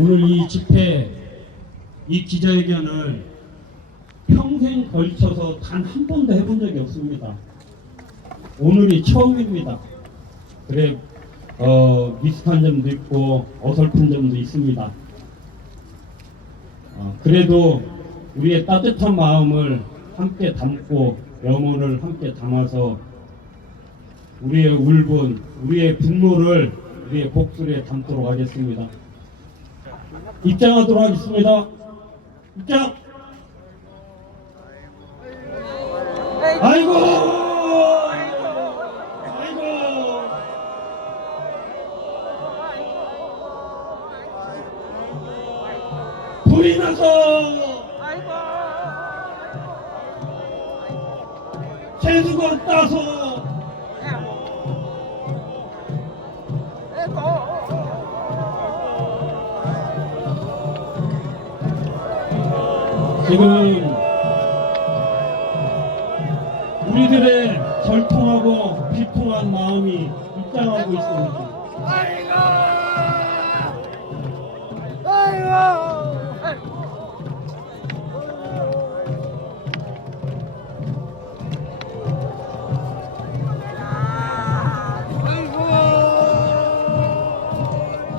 오늘 이 집회, 이 기자회견을 평생 걸쳐서 단 한 번도 해본 적이 없습니다. 오늘이 처음입니다. 그래 미숙한 점도 있고 어설픈 점도 있습니다. 그래도 우리의 따뜻한 마음을 함께 담고 영혼을 함께 담아서 우리의 울분, 우리의 분노를 우리의 목소리에 담도록 하겠습니다. 입장하도록 하겠습니다. 입장! 아이고! 아이고! 불이 나서 채수건 따서 지금 우리들의 절통하고 비통한 마음이 입장하고 있습니다.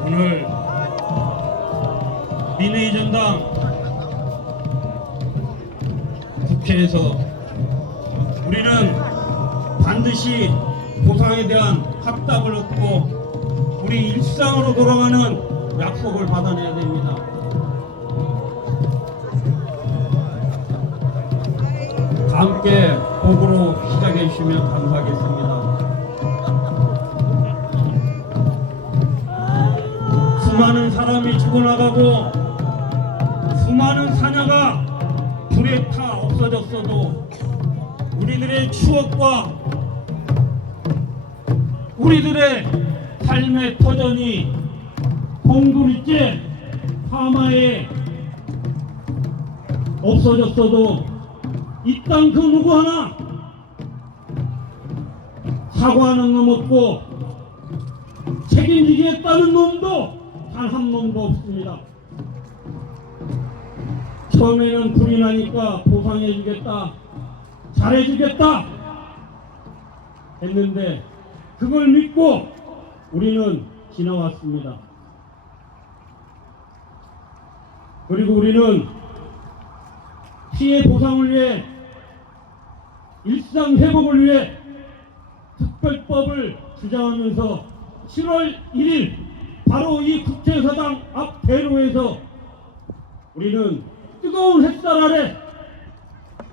오늘 민의전당 국회에서 우리는 반드시 보상에 대한 합답을 얻고 우리 일상으로 돌아가는 약속을 받아내야 됩니다. 함께 곡으로 시작해 주시면 감사하겠습니다. 수많은 사람이 죽어나가고 수많은 사냐가 불에 타 없어졌어도 우리들의 추억과 우리들의 삶의 터전이 공돌이째 파마에 없어졌어도 이 땅 그 누구 하나 사과하는 놈 없고 책임지겠다는 놈도 단 한 놈도 없습니다. 처음에는 불이 나니까 보상해주겠다, 잘해주겠다 했는데 그걸 믿고 우리는 지나왔습니다. 그리고 우리는 피해 보상을 위해, 일상 회복을 위해 특별법을 주장하면서 7월 1일 바로 이 국회의사당 앞 대로에서 우리는 뜨거운 햇살 아래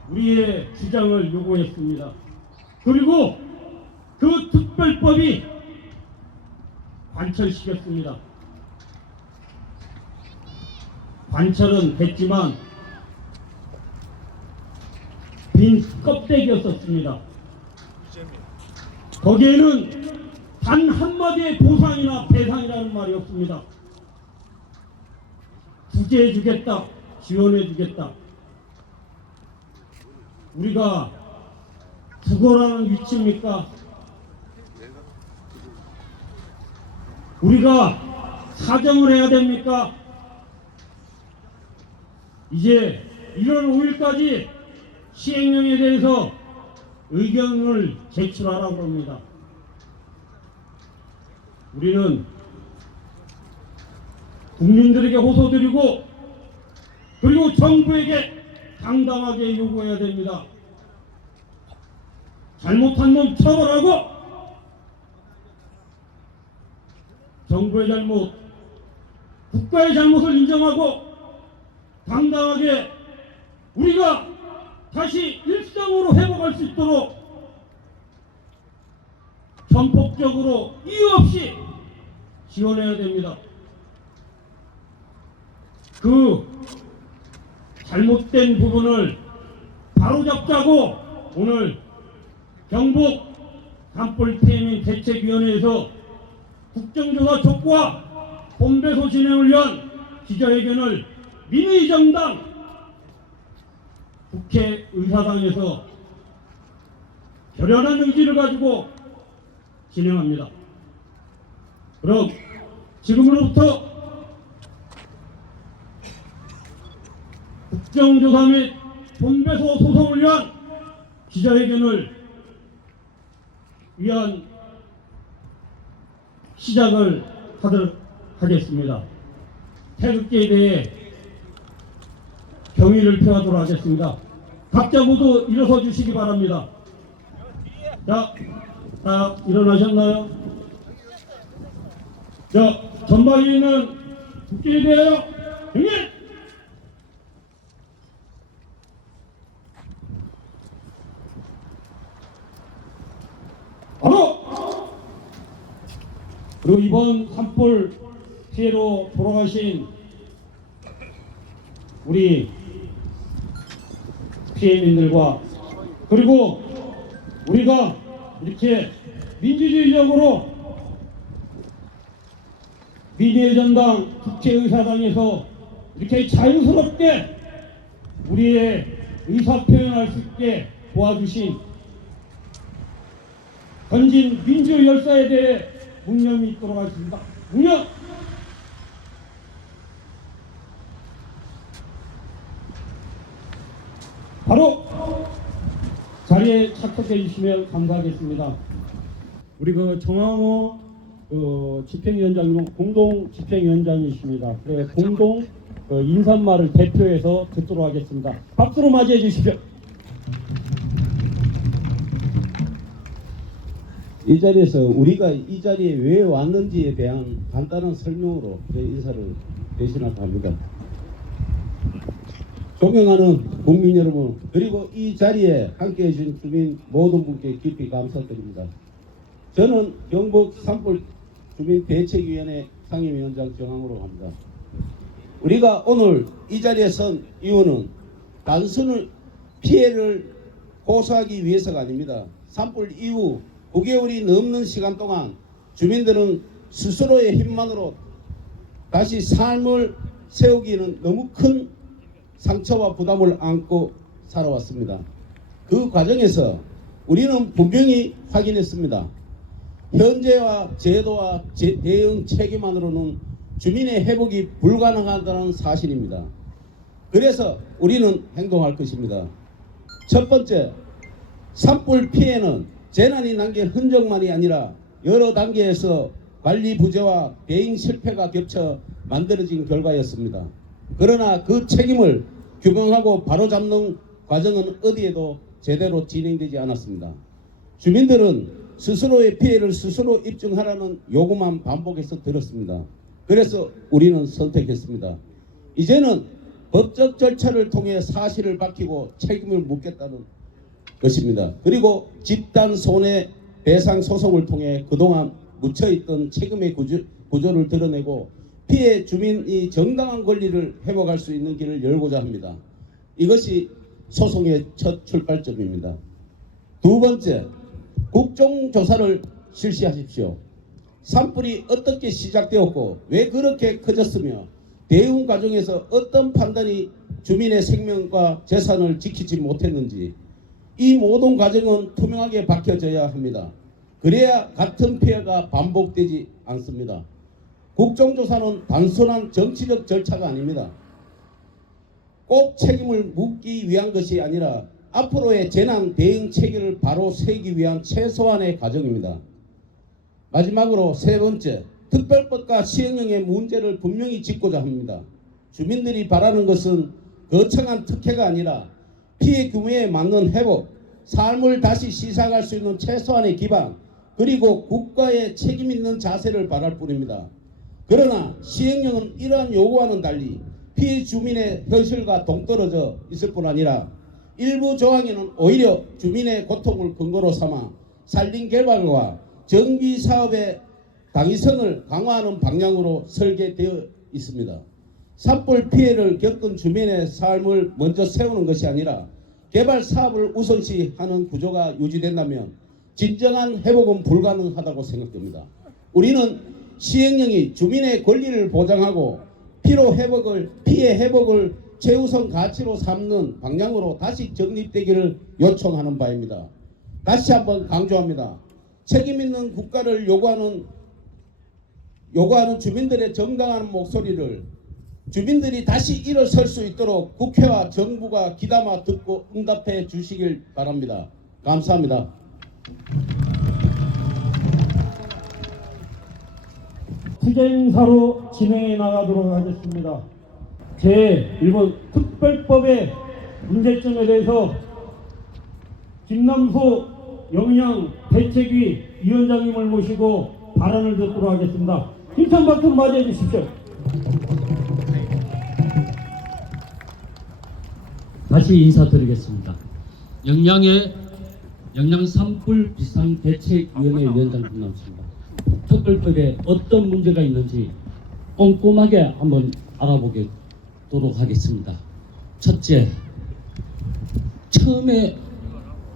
우리의 주장을 요구했습니다. 그리고 그 특별법이 관철시켰습니다. 관철은 됐지만 빈 껍데기였었습니다. 거기에는 단 한마디의 보상이나 배상이라는 말이 없습니다. 구제해주겠다, 지원해주겠다. 우리가 국어라는 위치입니까? 우리가 사정을 해야 됩니까? 이제 1월 5일까지 시행령에 대해서 의견을 제출하라고 합니다. 우리는 국민들에게 호소드리고 그리고 정부에게 당당하게 요구해야 됩니다. 잘못한 놈 처벌하고 정부의 잘못, 국가의 잘못을 인정하고 당당하게 우리가 다시 일상으로 회복할 수 있도록 전폭적으로 이유 없이 지원해야 됩니다. 그 잘못된 부분을 바로잡자고 오늘 경북 산불 피해민 대책위원회에서 국정조사 촉구와 본배소 진행을 위한 기자회견을 민의정당 국회의사당에서 결연한 의지를 가지고 진행합니다. 그럼 지금으로부터 국정조사 및 손배소 소송을 위한 기자회견을 위한 시작을 하도록 하겠습니다. 태극기에 대해 경의를 표하도록 하겠습니다. 각자 모두 일어서 주시기 바랍니다. 자, 다 일어나셨나요? 자, 전방에 있는 국기에 대하여 경의! 바로! 그리고 이번 산불 피해로 돌아가신 우리 피해민들과 그리고 우리가 이렇게 민주주의적으로 민주의 전당 국제의사당에서 이렇게 자유스럽게 우리의 의사표현할 수 있게 도와주신 건진 민주열사에 대해 묵념이 있도록 하겠습니다. 묵념! 바로 자리에 착석해 주시면 감사하겠습니다. 우리 정항호 집행위원장님 공동 집행위원장이십니다. 그래 공동 인사말을 대표해서 듣도록 하겠습니다. 박수로 맞이해 주십시오. 이 자리에서 우리가 이 자리에 왜 왔는지에 대한 간단한 설명으로 인사를 대신할까 합니다. 존경하는 국민 여러분, 그리고 이 자리에 함께해 주신 주민 모든 분께 깊이 감사드립니다. 저는 경북 산불 주민대책위원회 상임위원장 정항호라고 합니다. 우리가 오늘 이 자리에 선 이유는 단순히 피해를 호소하기 위해서가 아닙니다. 산불 이후 9개월이 넘는 시간 동안 주민들은 스스로의 힘만으로 다시 삶을 세우기는 너무 큰 상처와 부담을 안고 살아왔습니다. 그 과정에서 우리는 분명히 확인했습니다. 현재와 제도와 대응 체계만으로는 주민의 회복이 불가능하다는 사실입니다. 그래서 우리는 행동할 것입니다. 첫 번째, 산불 피해는 재난이 남긴 흔적만이 아니라 여러 단계에서 관리 부재와 대응 실패가 겹쳐 만들어진 결과였습니다. 그러나 그 책임을 규명하고 바로잡는 과정은 어디에도 제대로 진행되지 않았습니다. 주민들은 스스로의 피해를 스스로 입증하라는 요구만 반복해서 들었습니다. 그래서 우리는 선택했습니다. 이제는 법적 절차를 통해 사실을 밝히고 책임을 묻겠다는 것입니다. 그리고 집단 손해배상 소송을 통해 그동안 묻혀있던 책임의 구조를 드러내고 피해 주민이 정당한 권리를 회복할 수 있는 길을 열고자 합니다. 이것이 소송의 첫 출발점입니다. 두 번째, 국정조사를 실시하십시오. 산불이 어떻게 시작되었고 왜 그렇게 커졌으며 대응 과정에서 어떤 판단이 주민의 생명과 재산을 지키지 못했는지 이 모든 과정은 투명하게 밝혀져야 합니다. 그래야 같은 피해가 반복되지 않습니다. 국정조사는 단순한 정치적 절차가 아닙니다. 꼭 책임을 묻기 위한 것이 아니라 앞으로의 재난 대응 체계를 바로 세우기 위한 최소한의 과정입니다. 마지막으로 세 번째, 특별법과 시행령의 문제를 분명히 짚고자 합니다. 주민들이 바라는 것은 거창한 특혜가 아니라 피해 규모에 맞는 회복, 삶을 다시 시작할 수 있는 최소한의 기반, 그리고 국가의 책임 있는 자세를 바랄 뿐입니다. 그러나 시행령은 이러한 요구와는 달리 피해 주민의 현실과 동떨어져 있을 뿐 아니라 일부 조항에는 오히려 주민의 고통을 근거로 삼아 산림 개발과 정비 사업의 당위성을 강화하는 방향으로 설계되어 있습니다. 산불 피해를 겪은 주민의 삶을 먼저 세우는 것이 아니라 개발 사업을 우선시하는 구조가 유지된다면 진정한 회복은 불가능하다고 생각됩니다. 우리는 시행령이 주민의 권리를 보장하고 피해 회복을 최우선 가치로 삼는 방향으로 다시 정립되기를 요청하는 바입니다. 다시 한번 강조합니다. 책임 있는 국가를 요구하는 주민들의 정당한 목소리를 주민들이 다시 일어설 수 있도록 국회와 정부가 귀담아 듣고 응답해 주시길 바랍니다. 감사합니다. 투쟁사로 진행해 나가도록 하겠습니다. 제1번 특별법의 문제점에 대해서 김남수 영양 대책위 위원장님을 모시고 발언을 듣도록 하겠습니다. 힘찬 박수로 맞이해 주십시오. 다시 인사드리겠습니다. 영양 산불 비상대책위원회 위원장 김남수입니다. 특별법에 어떤 문제가 있는지 꼼꼼하게 한번 알아보도록 하겠습니다. 첫째, 처음에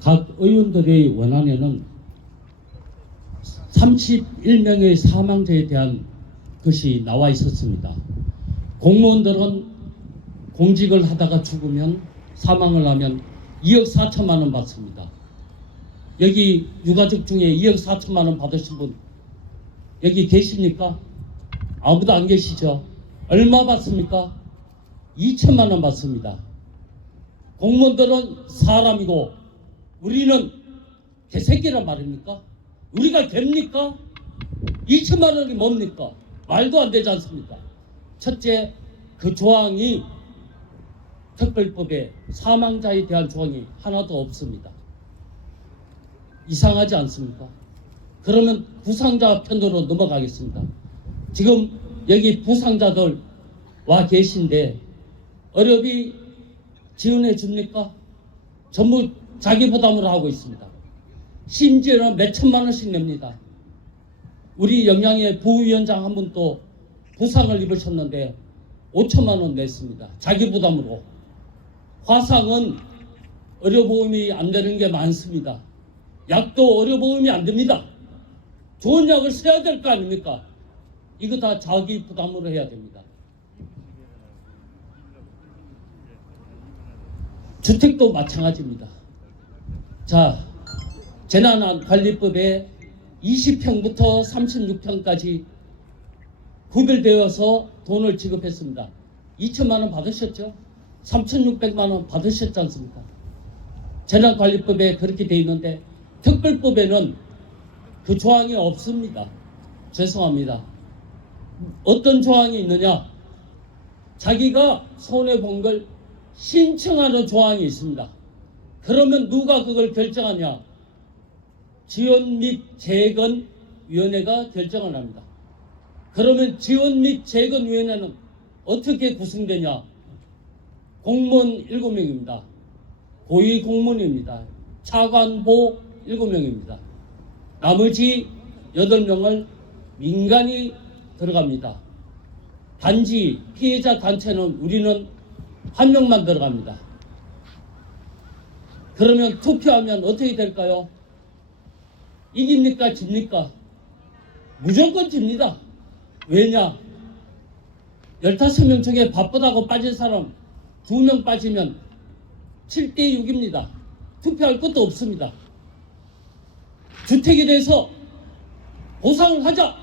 각 의원들의 원안에는 31명의 사망자에 대한 것이 나와 있었습니다. 공무원들은 공직을 하다가 죽으면 사망을 하면 2억 4천만 원 받습니다. 여기 유가족 중에 2억 4천만 원 받으신 분 여기 계십니까? 아무도 안 계시죠? 얼마 받습니까? 2천만 원 받습니다. 공무원들은 사람이고 우리는 개새끼란 말입니까? 우리가 됩니까? 2천만 원이 뭡니까? 말도 안 되지 않습니까? 첫째, 그 조항이 특별법에 사망자에 대한 조항이 하나도 없습니다. 이상하지 않습니까? 그러면 부상자 편으로 넘어가겠습니다. 지금 여기 부상자들 와 계신데 어렵이 지원해 줍니까? 전부 자기 부담으로 하고 있습니다. 심지어는 몇 천만 원씩 냅니다. 우리 영양의 부위원장 한 분도 부상을 입으셨는데 5천만 원 냈습니다. 자기 부담으로. 화상은 의료보험이 안 되는 게 많습니다. 약도 의료보험이 안 됩니다. 좋은 약을 써야 될 거 아닙니까? 이거 다 자기 부담으로 해야 됩니다. 주택도 마찬가지입니다. 자, 재난관리법에 20평부터 36평까지 구별되어서 돈을 지급했습니다. 2천만 원 받으셨죠? 3,600만 원 받으셨지 않습니까? 재난관리법에 그렇게 돼 있는데 특별법에는 그 조항이 없습니다. 죄송합니다. 어떤 조항이 있느냐? 자기가 손해본 걸 신청하는 조항이 있습니다. 그러면 누가 그걸 결정하냐? 지원 및 재건위원회가 결정을 합니다. 그러면 지원 및 재건위원회는 어떻게 구성되냐? 공무원 7명입니다. 고위 공무원입니다. 차관보 7명입니다. 나머지 8명을 민간이 들어갑니다. 단지 피해자 단체는 우리는 한 명만 들어갑니다. 그러면 투표하면 어떻게 될까요? 이깁니까? 집니까? 무조건 집니다. 왜냐? 15명 중에 바쁘다고 빠진 사람 2명 빠지면 7대 6입니다. 투표할 것도 없습니다. 주택에 대해서 보상을 하자.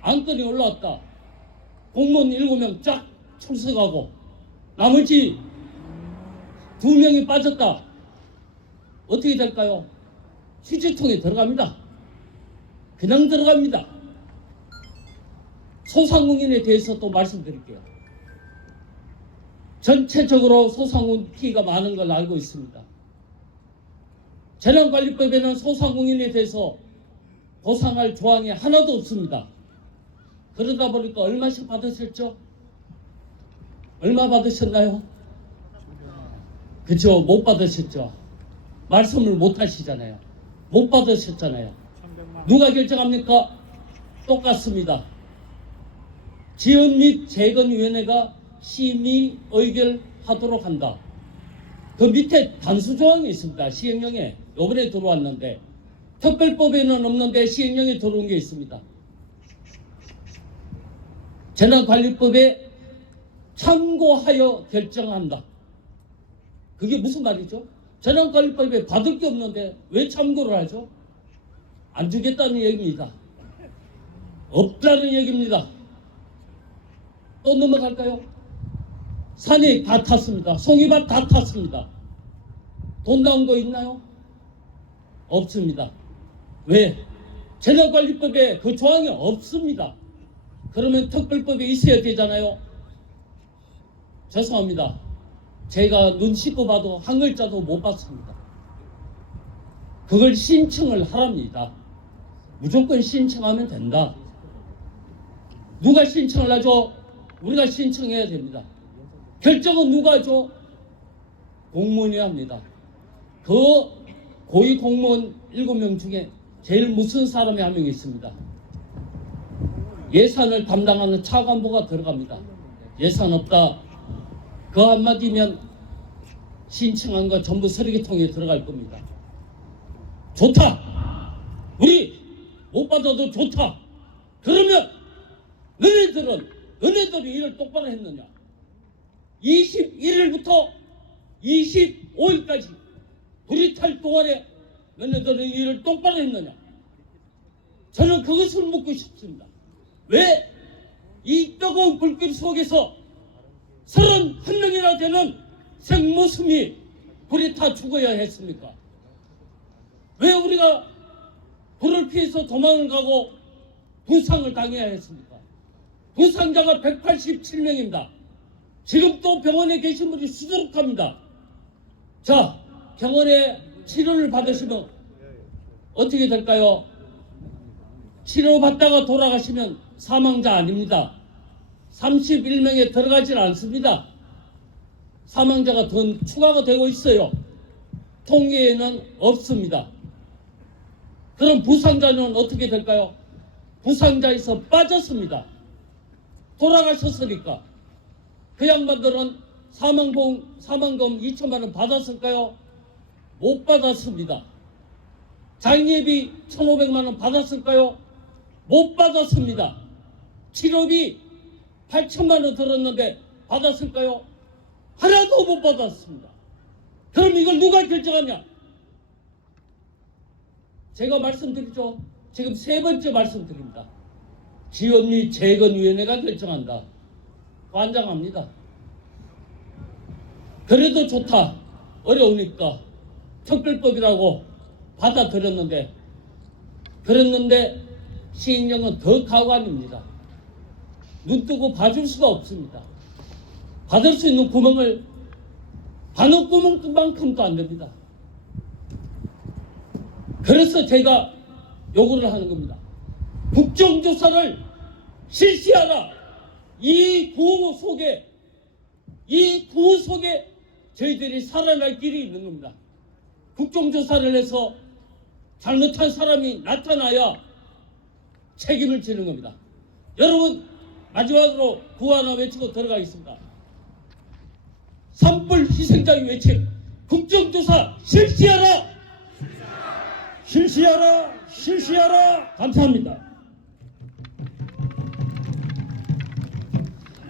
안건이 올라왔다. 공무원 7명 쫙 출석하고 나머지 2명이 빠졌다. 어떻게 될까요? 휴지통에 들어갑니다. 그냥 들어갑니다. 소상공인에 대해서 또 말씀드릴게요. 전체적으로 소상공인 피해가 많은 걸 알고 있습니다. 재난관리법에는 소상공인에 대해서 보상할 조항이 하나도 없습니다. 그러다 보니까 얼마씩 받으셨죠? 얼마 받으셨나요? 그죠? 못 받으셨죠? 말씀을 못 하시잖아요. 못 받으셨잖아요. 누가 결정합니까? 똑같습니다. 지원 및 재건위원회가 심의 의결하도록 한다. 그 밑에 단수 조항이 있습니다. 시행령에 이번에 들어왔는데 특별법에는 없는데 시행령에 들어온 게 있습니다. 재난관리법에 참고하여 결정한다. 그게 무슨 말이죠? 재난관리법에 받을 게 없는데 왜 참고를 하죠? 안 주겠다는 얘기입니다. 없다는 얘기입니다. 또 넘어갈까요? 산이 다 탔습니다. 송이밭 다 탔습니다. 돈 나온 거 있나요? 없습니다. 왜? 재난관리법에 그 조항이 없습니다. 그러면 특별법에 있어야 되잖아요. 죄송합니다. 제가 눈 씻고 봐도 한 글자도 못 봤습니다. 그걸 신청을 하랍니다. 무조건 신청하면 된다. 누가 신청을 하죠? 우리가 신청해야 됩니다. 결정은 누가 하죠? 공무원이 합니다. 그 고위 공무원 7명 중에 제일 무슨 사람이 한 명 있습니다. 예산을 담당하는 차관보가 들어갑니다. 예산 없다. 그 한마디면 신청한 거 전부 쓰레기통에 들어갈 겁니다. 좋다. 우리 못 받아도 좋다. 그러면 너네들이 일을 똑바로 했느냐? 21일부터 25일까지 불이탈 동안에 너네들은 일을 똑바로 했느냐? 저는 그것을 묻고 싶습니다. 왜 이 뜨거운 불길 속에서 31명이나 되는 생모습이 불이 타 죽어야 했습니까? 왜 우리가 불을 피해서 도망을 가고 부상을 당해야 했습니까? 부상자가 187명입니다. 지금 또 병원에 계신 분이 수두룩합니다. 자, 병원에 치료를 받으시면 어떻게 될까요? 치료받다가 돌아가시면 사망자 아닙니다. 31명에 들어가질 않습니다. 사망자가 더 추가가 되고 있어요. 통계에는 없습니다. 그럼 부상자는 어떻게 될까요? 부상자에서 빠졌습니다. 돌아가셨으니까. 그 양반들은 사망금 2천만 원 받았을까요? 못 받았습니다. 장례비 1,500만 원 받았을까요? 못 받았습니다. 치료비 8천만 원 들었는데 받았을까요? 하나도 못 받았습니다. 그럼 이걸 누가 결정하냐? 제가 말씀드리죠. 지금 3번째 말씀드립니다. 지원 및 재건위원회가 결정한다. 환장합니다. 그래도 좋다. 어려우니까 특별법이라고 받아들였는데 그랬는데 시행령은 더 가관입니다. 눈 뜨고 봐줄 수가 없습니다. 받을 수 있는 구멍을 바늘구멍만큼도 안 됩니다. 그래서 제가 요구를 하는 겁니다. 국정조사를 실시하라. 이 구호 속에 저희들이 살아날 길이 있는 겁니다. 국정조사를 해서 잘못한 사람이 나타나야 책임을 지는 겁니다. 여러분, 마지막으로 구호 하나 외치고 들어가겠습니다. 산불 희생자의 외침, 국정조사 실시하라! 실시하라! 실시하라! 감사합니다.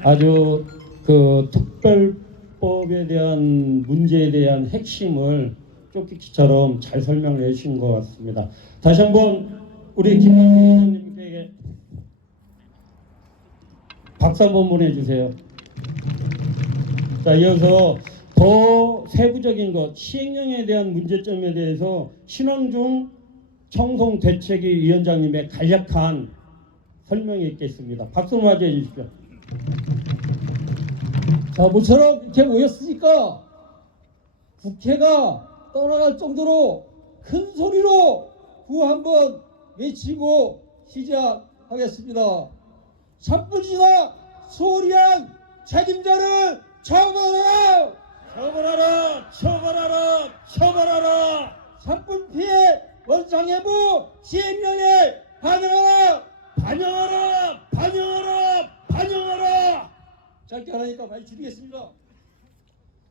아주 그 특별법에 대한 문제에 대한 핵심을 쫓기처럼 잘 설명을 해주신 것 같습니다. 다시 한번 우리 김만희 의원님께 박수 한번 보내주세요. 자, 이어서 더 세부적인 것, 시행령에 대한 문제점에 대해서 신원중 청송대책위 위원장님의 간략한 설명이 있겠습니다. 박수로 맞이해 주십시오. 자, 모처럼 이렇게 모였으니까 국회가 떠나갈 정도로 큰 소리로 구호 한번 외치고 시작하겠습니다. 산불지나 소리한 책임자를 처벌하라! 처벌하라! 처벌하라! 처벌하라! 산불 피해 원상회부 시행령에 반영하라! 반영하라! 반영하라! 반영하라! 짧게 하라니까 많이 줄이겠습니다.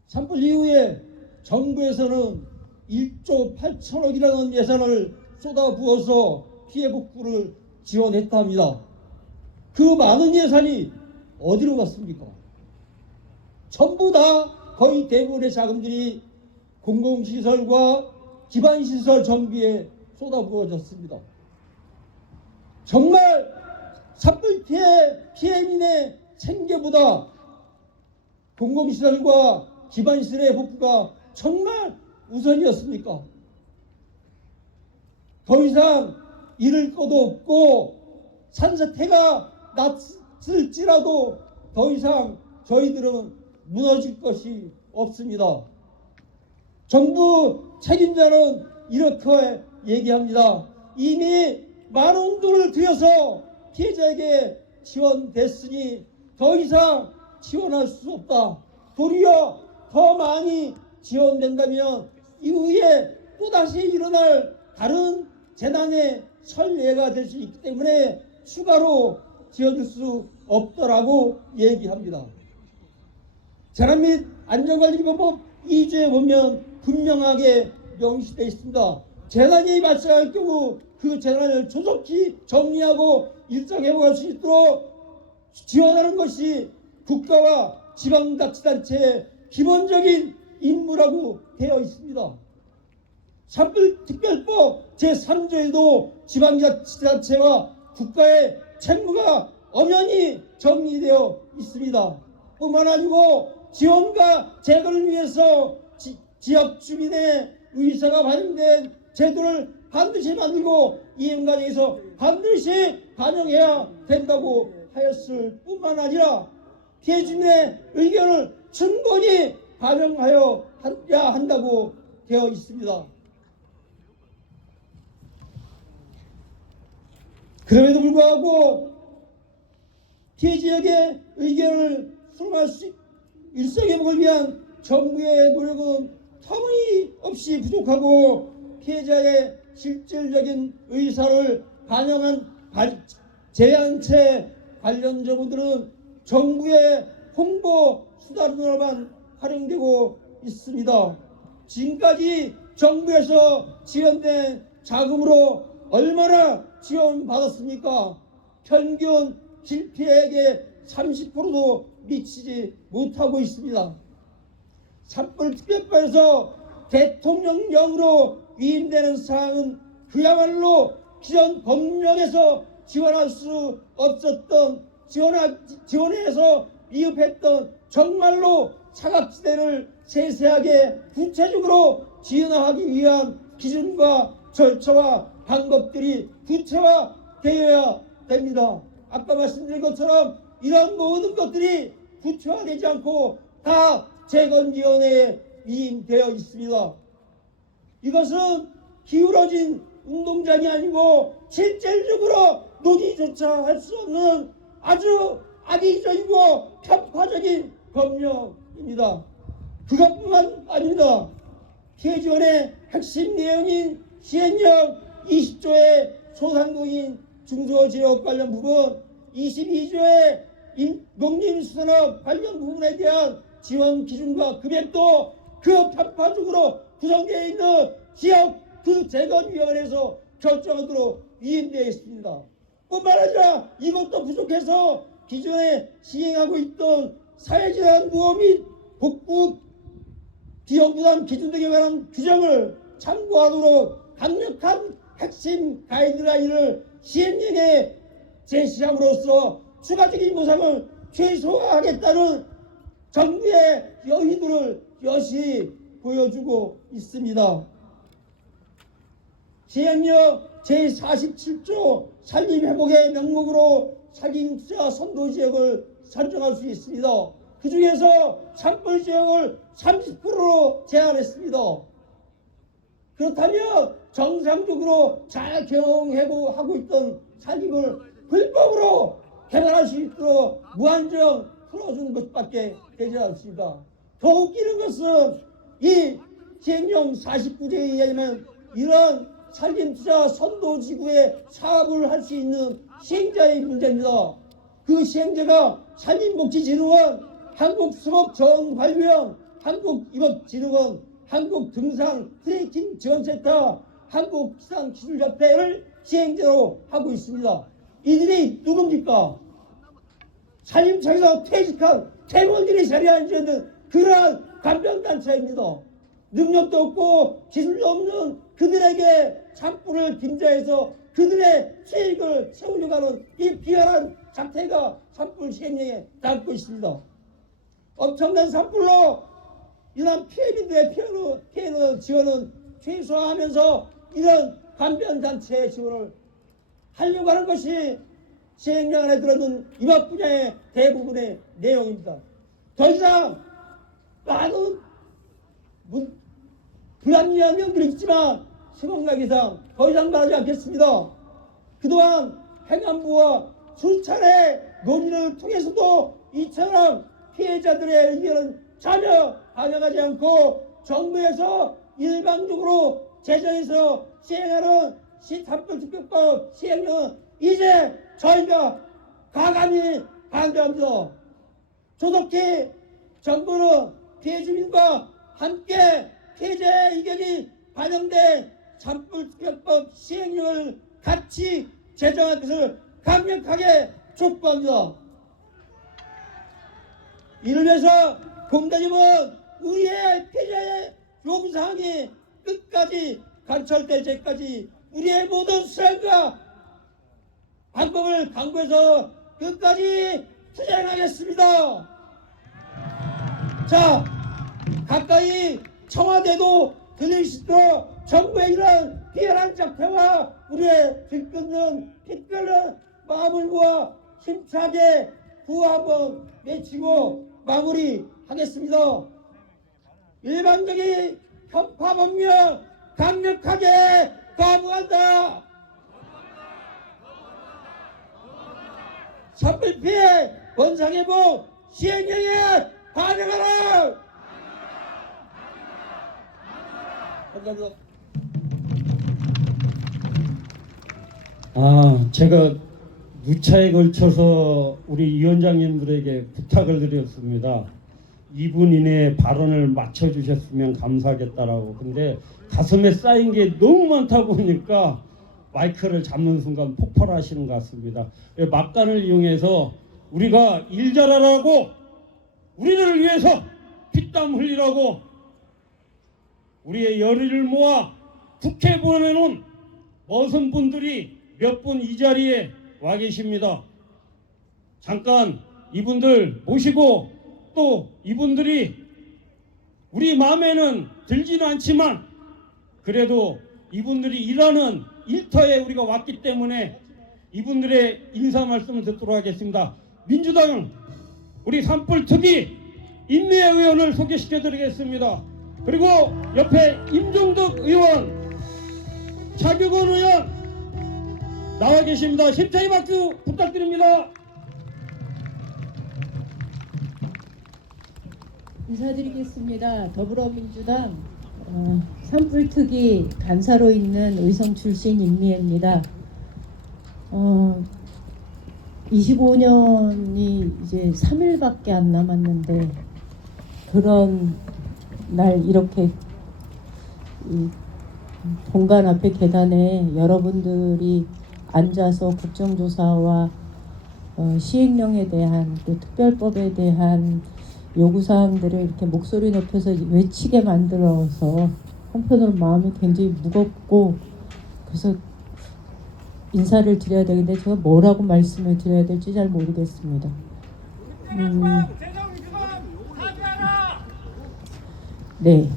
산불 이후에 정부에서는 1조 8천억이라는 예산을 쏟아부어서 피해 복구를 지원했다 합니다. 그 많은 예산이 어디로 갔습니까? 전부 다 거의 대부분의 자금들이 공공시설과 기반시설 정비에 쏟아부어졌습니다. 정말 산불 피해민의 생계보다 공공시설과 기반시설의 복구가 정말 우선이었습니까? 더 이상 잃을 것도 없고 산사태가 났을지라도 더 이상 저희들은 무너질 것이 없습니다. 정부 책임자는 이렇게 얘기합니다. 이미 많은 돈을 들여서 피해자에게 지원됐으니 더 이상 지원할 수 없다. 도리어 더 많이 지원된다면 이후에 또다시 일어날 다른 재난의 선례가 될 수 있기 때문에 추가로 지어줄 수 없더라고 얘기합니다. 재난 및 안전관리법 2조에 보면 분명하게 명시되어 있습니다. 재난이 발생할 경우 그 재난을 조속히 정리하고 일상 회복할 수 있도록 지원하는 것이 국가와 지방자치단체의 기본적인 임무라고 되어 있습니다. 산불특별법 제3조에도 지방자치단체와 국가의 책무가 엄연히 정리되어 있습니다. 뿐만 아니고 지원과 재건을 위해서 지역 주민의 의사가 반영된 제도를 반드시 만들고 이행 과정에서 반드시 반영해야 된다고 하였을 뿐만 아니라 피해 주민의 의견을 충분히 반영하여야 한다고 되어 있습니다. 그럼에도 불구하고 피해 지역의 의견을 수렴할 수 일상회복을 위한 정부의 노력은 터무니없이 부족하고 피해자의 실질적인 의사를 반영한 제한체 관련 정보들은 정부의 홍보 수단으로만 활용되고 있습니다. 지금까지 정부에서 지원된 자금으로 얼마나 지원받았습니까? 평균 실피해액의 30%도 미치지 못하고 있습니다. 산불특별법에서 대통령령으로 위임되는 사항은 그야말로 기존 법령에서 지원할 수 없었던 지원에서 미흡했던 정말로 사각지대를 세세하게 구체적으로 지원하기 위한 기준과 절차와 방법들이 구체화되어야 됩니다. 아까 말씀드린 것처럼 이런 모든 것들이 구체화되지 않고 다 재건위원회에 위임되어 있습니다. 이것은 기울어진 운동장이 아니고 실질적으로 논의조차 할 수 없는 아주 악의적이고 편파적인 법령입니다. 그것뿐만 아닙니다. 피해 지원의 핵심 내용인 시행령 20조의 소상공인 중소지역 관련 부분, 22조의 농림수산업 관련 부분에 대한 지원 기준과 금액도 그 편파적으로 구성되어 있는 지역 그 재건위원회에서 결정하도록 위임되어 있습니다. 뿐만 아니라 이것도 부족해서 기존에 시행하고 있던 사회재난 보호 및 복구 비용부담 기준 등에 관한 규정을 참고하도록 강력한 핵심 가이드라인을 시행령에 제시함으로써 추가적인 보상을 최소화하겠다는 정부의 여의도를 여실히 보여주고 있습니다. 시행령 제47조 산림회복의 명목으로 산림투자 선도지역을 선정할 수 있습니다. 그 중에서 산불지역을 30%로 제한했습니다. 그렇다면 정상적으로 잘 경영하고 있던 산림을 불법으로 개발할 수 있도록 무한정 풀어주는 것밖에 되지 않습니다. 더 웃기는 것은 이 시행령 49조에 의하면 이런 산림투자 선도지구에 사업을 할 수 있는 시행자의 문제입니다. 그 시행자가 산림복지진흥원, 한국수목정관리원, 한국임업진흥원, 한국등산트레이킹지원센터, 한국기상기술협회를 시행자로 하고 있습니다. 이들이 누굽니까? 산림청에서 퇴직한 퇴원들이 자리에 앉아있는 그러한 간병단체입니다. 능력도 없고 기술도 없는 그들에게 산불을 빙자해서 그들의 수익을 세우려고 하는 이 비열한 작태가 산불 시행령에 담고 있습니다. 엄청난 산불로 이런 피해민들의 피해는 지원은 최소화하면서 이런 간변단체의 지원을 하려고 하는 것이 시행령 안에 들어있는 임업 분야의 대부분의 내용입니다. 더 이상 많은 불합리한 명들이 있지만 시간각 이상 더 이상 말하지 않겠습니다. 그동안 행안부와 수차례 논의를 통해서도 이처럼 피해자들의 의견은 전혀 반영하지 않고 정부에서 일방적으로 제정해서 시행하는 산불특별법 시행령은 이제 저희가 가감히 반대합니다. 조속히 정부는 피해 주민과 함께 피해자의 의견이 반영된 산불특별법 시행령을 같이 제정할 것을 강력하게 촉구합니다. 이를 위해서 공단님은 우리의 피해자의 요구사항이 끝까지 관철될 때까지 우리의 모든 수단과 방법을 강구해서 끝까지 투쟁하겠습니다. 자, 가까이 청와대도 들릴 수 있도록 정부의 이런 비열한 작태와 우리의 들끓는 빛끓는 마음을 모아 힘차게 구호 한번 외치고 마무리하겠습니다. 일반적인 편파법령 강력하게 거부한다. 산불 피해 원상회복 시행령에 반영하라. 감사합니다. 제가 누차에 걸쳐서 우리 위원장님들에게 부탁을 드렸습니다. 2분 이내에 발언을 맞춰주셨으면 감사하겠다라고. 근데 가슴에 쌓인 게 너무 많다 보니까 마이크를 잡는 순간 폭발하시는 것 같습니다. 막간을 이용해서 우리가 일 잘하라고, 우리를 위해서 피땀 흘리라고 우리의 열의를 모아 국회에 보내놓은 머슴 분들이 몇 분 이 자리에 와 계십니다. 잠깐 이분들 모시고 또 이분들이 우리 마음에는 들지는 않지만 그래도 이분들이 일하는 일터에 우리가 왔기 때문에 이분들의 인사 말씀을 듣도록 하겠습니다. 민주당 우리 산불특위 임미애 의원을 소개시켜 드리겠습니다. 그리고 옆에 임종덕 의원, 차규건 의원 나와 계십니다. 힘차게 박수 부탁드립니다. 인사드리겠습니다. 더불어민주당 산불특위 간사로 있는 의성 출신 임미애입니다. 25년이 이제 3일밖에 안 남았는데 그런 날 이렇게 이 본관 앞에 계단에 여러분들이 앉아서 국정조사와 시행령에 대한 또 특별법에 대한 요구사항들을 이렇게 목소리 높여서 외치게 만들어서 한편으로 마음이 굉장히 무겁고 그래서 인사를 드려야 되는데 제가 뭐라고 말씀을 드려야 될지 잘 모르겠습니다. 네.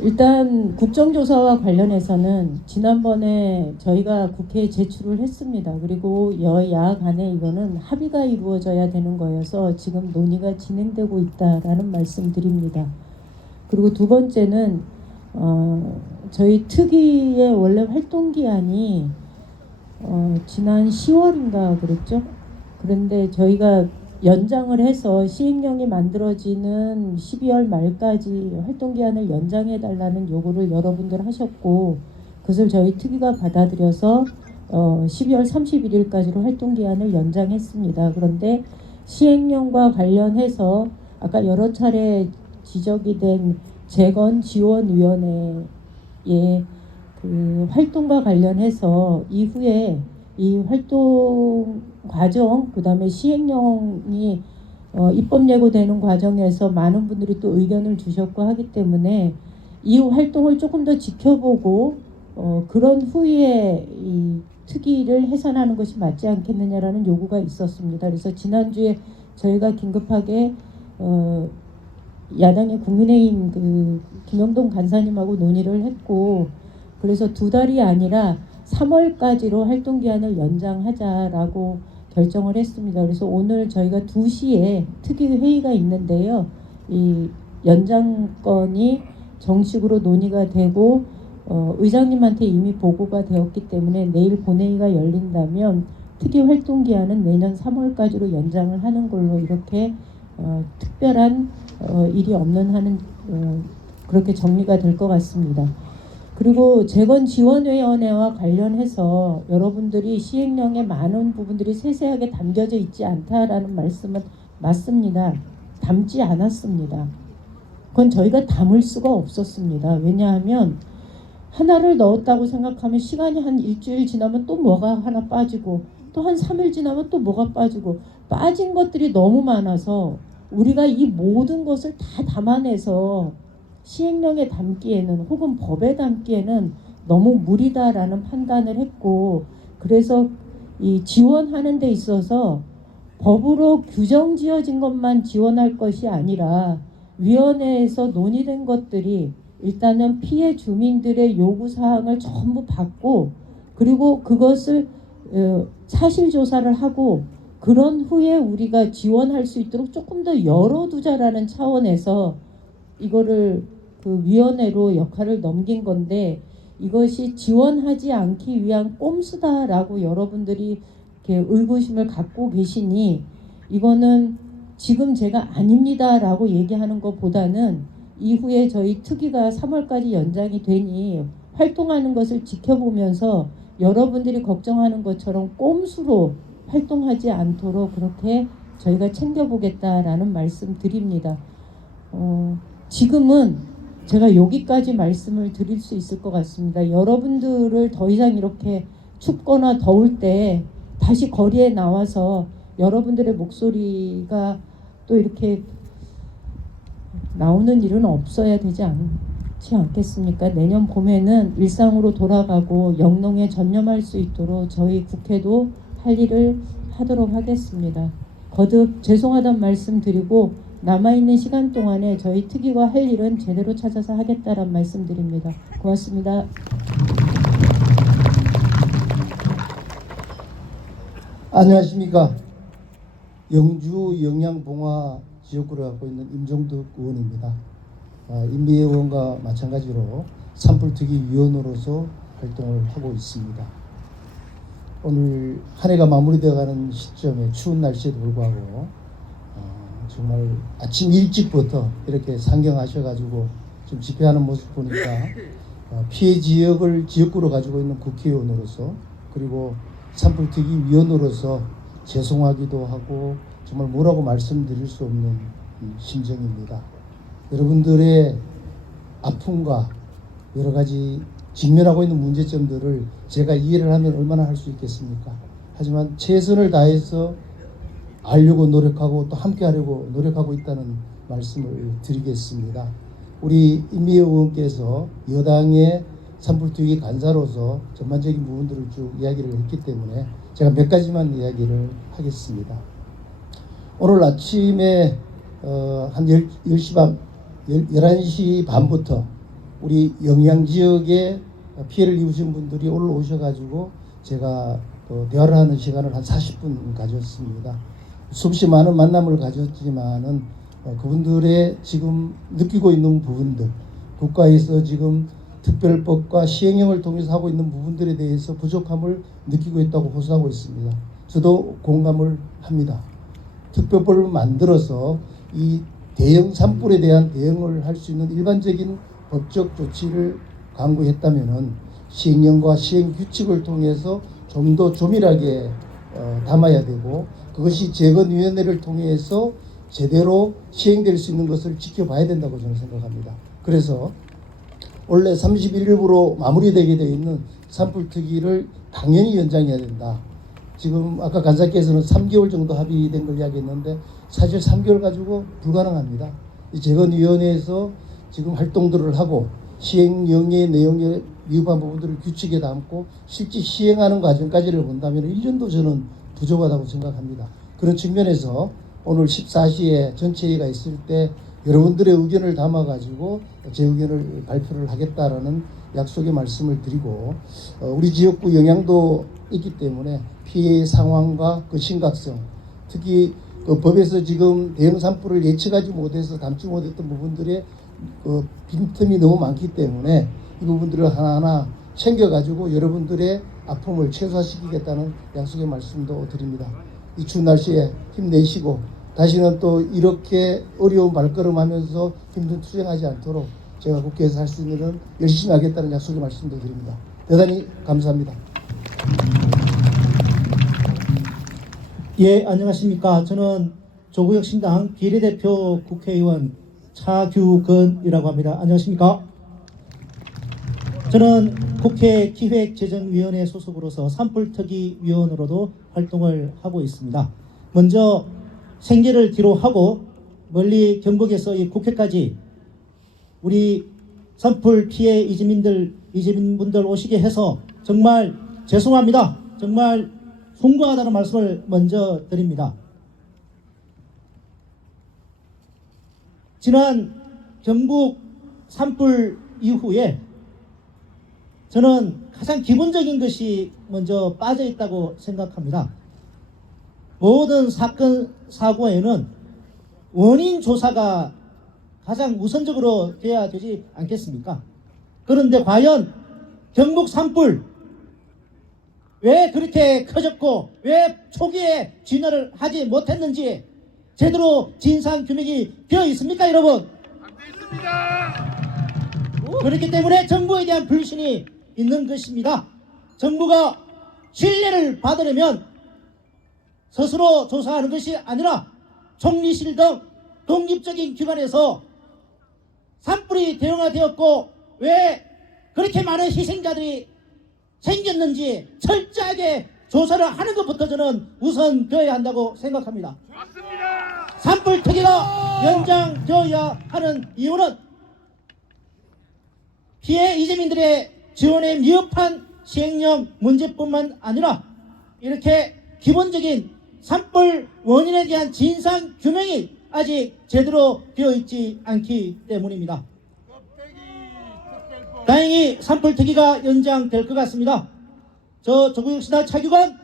일단 국정조사와 관련해서는 지난번에 저희가 국회에 제출을 했습니다. 그리고 여야 간에 이거는 합의가 이루어져야 되는 거여서 지금 논의가 진행되고 있다라는 말씀 드립니다. 그리고 두 번째는 저희 특위의 원래 활동기한이 지난 10월인가 그랬죠? 그런데 저희가 연장을 해서 시행령이 만들어지는 12월 말까지 활동기한을 연장해달라는 요구를 여러분들 하셨고 그것을 저희 특위가 받아들여서 12월 31일까지로 활동기한을 연장했습니다. 그런데 시행령과 관련해서 아까 여러 차례 지적이 된 재건지원위원회의 그 활동과 관련해서 이후에 이 활동 과정, 그 다음에 시행령이 입법 예고되는 과정에서 많은 분들이 또 의견을 주셨고 하기 때문에 이 활동을 조금 더 지켜보고 그런 후에 이 특위를 해산하는 것이 맞지 않겠느냐라는 요구가 있었습니다. 그래서 지난주에 저희가 긴급하게 야당의 국민의힘 김영동 간사님하고 논의를 했고, 그래서 2달이 아니라 3월까지로 활동 기한을 연장하자라고 결정을 했습니다. 그래서 오늘 저희가 2시에 특위 회의가 있는데요. 이 연장건이 정식으로 논의가 되고 의장님한테 이미 보고가 되었기 때문에 내일 본회의가 열린다면 특위 활동 기한은 내년 3월까지로 연장을 하는 걸로 이렇게 특별한 일이 없는 한은 그렇게 정리가 될 것 같습니다. 그리고 재건지원위원회와 관련해서 여러분들이 시행령에 많은 부분들이 세세하게 담겨져 있지 않다라는 말씀은 맞습니다. 담지 않았습니다. 그건 저희가 담을 수가 없었습니다. 왜냐하면 하나를 넣었다고 생각하면 시간이 한 일주일 지나면 또 뭐가 하나 빠지고 또 한 3일 지나면 또 뭐가 빠지고 빠진 것들이 너무 많아서 우리가 이 모든 것을 다 담아내서 시행령에 담기에는 혹은 법에 담기에는 너무 무리다라는 판단을 했고, 그래서 이 지원하는 데 있어서 법으로 규정 지어진 것만 지원할 것이 아니라 위원회에서 논의된 것들이 일단은 피해 주민들의 요구사항을 전부 받고, 그리고 그것을 사실조사를 하고 그런 후에 우리가 지원할 수 있도록 조금 더 열어두자라는 차원에서 이거를 위원회로 역할을 넘긴 건데, 이것이 지원하지 않기 위한 꼼수다라고 여러분들이 이렇게 의구심을 갖고 계시니, 이거는 지금 제가 아닙니다라고 얘기하는 것보다는 이후에 저희 특위가 3월까지 연장이 되니 활동하는 것을 지켜보면서 여러분들이 걱정하는 것처럼 꼼수로 활동하지 않도록 그렇게 저희가 챙겨보겠다라는 말씀 드립니다. 지금은 제가 여기까지 말씀을 드릴 수 있을 것 같습니다. 여러분들을 더 이상 이렇게 춥거나 더울 때 다시 거리에 나와서 여러분들의 목소리가 또 이렇게 나오는 일은 없어야 되지 않겠습니까? 내년 봄에는 일상으로 돌아가고 영농에 전념할 수 있도록 저희 국회도 할 일을 하도록 하겠습니다. 거듭 죄송하다는 말씀 드리고 남아있는 시간 동안에 저희 특위가 할 일은 제대로 찾아서 하겠다는 말씀 드립니다. 고맙습니다. 안녕하십니까. 영주 영양봉화 지역구를 갖고 있는 임종덕 의원입니다. 임미애 의원과 마찬가지로 산불특위 위원으로서 활동을 하고 있습니다. 오늘 한 해가 마무리되어가는 시점에 추운 날씨에도 불구하고 정말 아침 일찍부터 이렇게 상경하셔가지고 좀 집회하는 모습 보니까 피해 지역을 지역구로 가지고 있는 국회의원으로서, 그리고 산불특위 위원으로서 죄송하기도 하고 정말 뭐라고 말씀드릴 수 없는 심정입니다. 여러분들의 아픔과 여러 가지 직면하고 있는 문제점들을 제가 이해를 하면 얼마나 할 수 있겠습니까? 하지만 최선을 다해서 알려고 노력하고 또 함께 하려고 노력하고 있다는 말씀을 드리겠습니다. 우리 임미애 의원께서 여당의 산불특위 간사로서 전반적인 부분들을 쭉 이야기를 했기 때문에 제가 몇 가지만 이야기를 하겠습니다. 오늘 아침에 한 10시 반, 11시 반부터 우리 영양지역에 피해를 입으신 분들이 올라오셔가지고 제가 또 대화를 하는 시간을 한 40분 가졌습니다. 수없이 많은 만남을 가졌지만은 그분들의 지금 느끼고 있는 부분들, 국가에서 지금 특별법과 시행령을 통해서 하고 있는 부분들에 대해서 부족함을 느끼고 있다고 호소하고 있습니다. 저도 공감을 합니다. 특별법을 만들어서 이 대형 산불에 대한 대응을 할 수 있는 일반적인 법적 조치를 강구했다면은 시행령과 시행 규칙을 통해서 좀 더 조밀하게 담아야 되고, 그것이 재건위원회를 통해서 제대로 시행될 수 있는 것을 지켜봐야 된다고 저는 생각합니다. 그래서 원래 31일부로 마무리되게 되어 있는 산불특위를 당연히 연장해야 된다. 지금 아까 간사께서는 3개월 정도 합의된 걸 이야기했는데 사실 3개월 가지고 불가능합니다. 이 재건위원회에서 지금 활동들을 하고 시행령의 내용에 위반한 부분들을 규칙에 담고 실제 시행하는 과정까지를 본다면 1년도 저는 부족하다고 생각합니다. 그런 측면에서 오늘 14시에 전체회의가 있을 때 여러분들의 의견을 담아가지고 제 의견을 발표를 하겠다라는 약속의 말씀을 드리고 우리 지역구 영향도 있기 때문에 피해 상황과 그 심각성, 특히 그 법에서 지금 대형 산불을 예측하지 못해서 담지 못했던 부분들의 그 빈틈이 너무 많기 때문에 이 부분들을 하나하나 챙겨가지고 여러분들의 아픔을 최소화시키겠다는 약속의 말씀도 드립니다. 이 추운 날씨에 힘내시고 다시는 또 이렇게 어려운 발걸음하면서 힘든 투쟁하지 않도록 제가 국회에서 할 수 있는 일은 열심히 하겠다는 약속의 말씀도 드립니다. 대단히 감사합니다. 예, 안녕하십니까. 저는 조국혁신당 비례대표 국회의원 차규건이라고 합니다. 안녕하십니까. 저는 국회 기획재정위원회 소속으로서 산불특위위원으로도 활동을 하고 있습니다. 먼저 생계를 뒤로 하고 멀리 경북에서 이 국회까지 우리 산불 피해 이주민분들 오시게 해서 정말 죄송합니다. 정말 송구하다는 말씀을 먼저 드립니다. 지난 경북 산불 이후에 저는 가장 기본적인 것이 먼저 빠져 있다고 생각합니다. 모든 사건 사고에는 원인 조사가 가장 우선적으로 돼야 되지 않겠습니까? 그런데 과연 경북 산불 왜 그렇게 커졌고 왜 초기에 진화를 하지 못했는지 제대로 진상 규명이 되어 있습니까, 여러분? 안 돼 있습니다. 그렇기 때문에 정부에 대한 불신이 있는 것입니다. 정부가 신뢰를 받으려면 스스로 조사하는 것이 아니라 총리실 등 독립적인 기관에서 산불이 대응화되었고 왜 그렇게 많은 희생자들이 생겼는지 철저하게 조사를 하는 것부터 저는 우선되어야 한다고 생각합니다. 맞습니다. 산불 특위가 연장되어야 하는 이유는 피해 이주민들의 지원에 미흡한 시행령 문제뿐만 아니라 이렇게 기본적인 산불 원인에 대한 진상 규명이 아직 제대로 되어 있지 않기 때문입니다. 다행히 산불 특위가 연장될 것 같습니다. 저 조국혁신당 차규건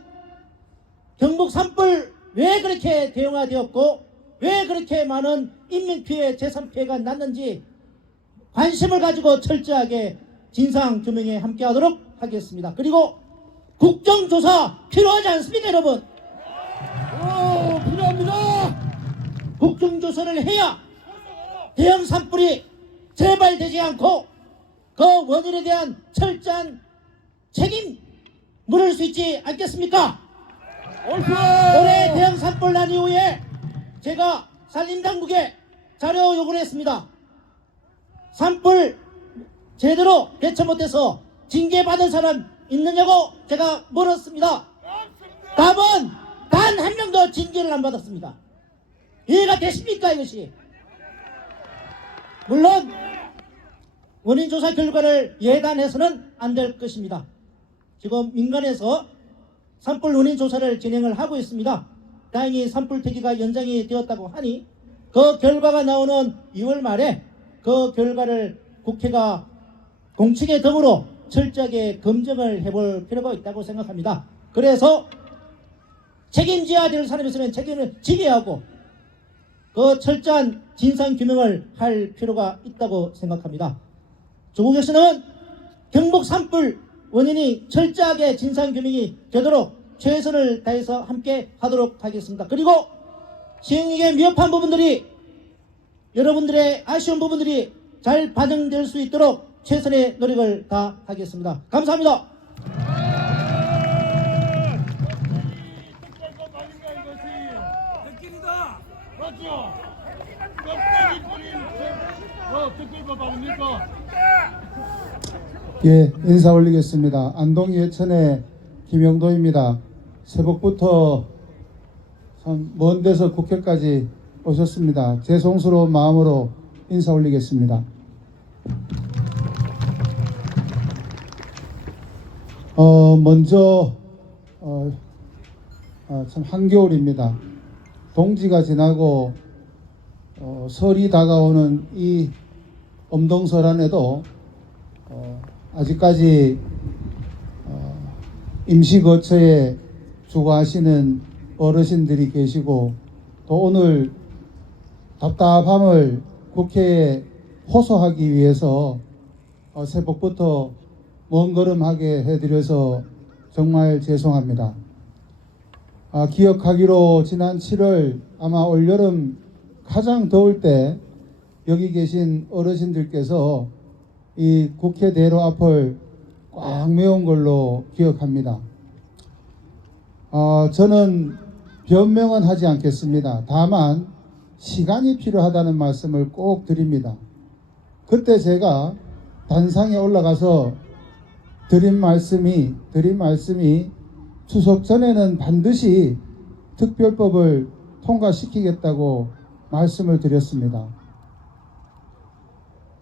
경북 산불 왜 그렇게 대응화되었고 왜 그렇게 많은 인명피해 재산피해가 났는지 관심을 가지고 철저하게 진상규명에 함께하도록 하겠습니다. 그리고 국정조사 필요하지 않습니까, 여러분? 필요합니다. 국정조사를 해야 대형 산불이 재발되지 않고 그 원인에 대한 철저한 책임 물을 수 있지 않겠습니까? 올해 대형 산불 난 이후에 제가 산림당국에 자료 요구를 했습니다. 산불 제대로 대처 못해서 징계받은 사람 있느냐고 제가 물었습니다. 답은 단 한 명도 징계를 안 받았습니다. 이해가 되십니까, 이것이? 물론 원인 조사 결과를 예단해서는 안 될 것입니다. 지금 민간에서 산불 원인 조사를 진행을 하고 있습니다. 다행히 산불 특위가 연장이 되었다고 하니 그 결과가 나오는 2월 말에 그 결과를 국회가 공측에 더불어 철저하게 검증을 해볼 필요가 있다고 생각합니다. 그래서 책임져야 될 사람이 있으면 책임을 지게 하고 그 철저한 진상규명을 할 필요가 있다고 생각합니다. 조국혁신당은 경북 산불 원인이 철저하게 진상규명이 되도록 최선을 다해서 함께 하도록 하겠습니다. 그리고 시행령에 미흡한 부분들이 여러분들의 아쉬운 부분들이 잘 반영될 수 있도록 최선의 노력을 다하겠습니다. 감사합니다. 특길이다. 맞죠? 껍데기 뿌린 특길법 아닙니까? 예, 인사 올리겠습니다. 안동 예천의 김영도입니다. 새벽부터 참 먼 데서 국회까지 오셨습니다. 죄송스러운 마음으로 인사 올리겠습니다. 먼저 참 한겨울입니다. 동지가 지나고 설이 다가오는 이 엄동설 안에도 아직까지 임시거처에 주거하시는 어르신들이 계시고 또 오늘 답답함을 국회에 호소하기 위해서 새벽부터 먼 걸음하게 해드려서 정말 죄송합니다. 기억하기로 지난 7월 아마 올여름 가장 더울 때 여기 계신 어르신들께서 이 국회 대로 앞을 꽉 메운 걸로 기억합니다. 저는 변명은 하지 않겠습니다. 다만 시간이 필요하다는 말씀을 꼭 드립니다. 그때 제가 단상에 올라가서 드린 말씀이 추석 전에는 반드시 특별법을 통과시키겠다고 말씀을 드렸습니다.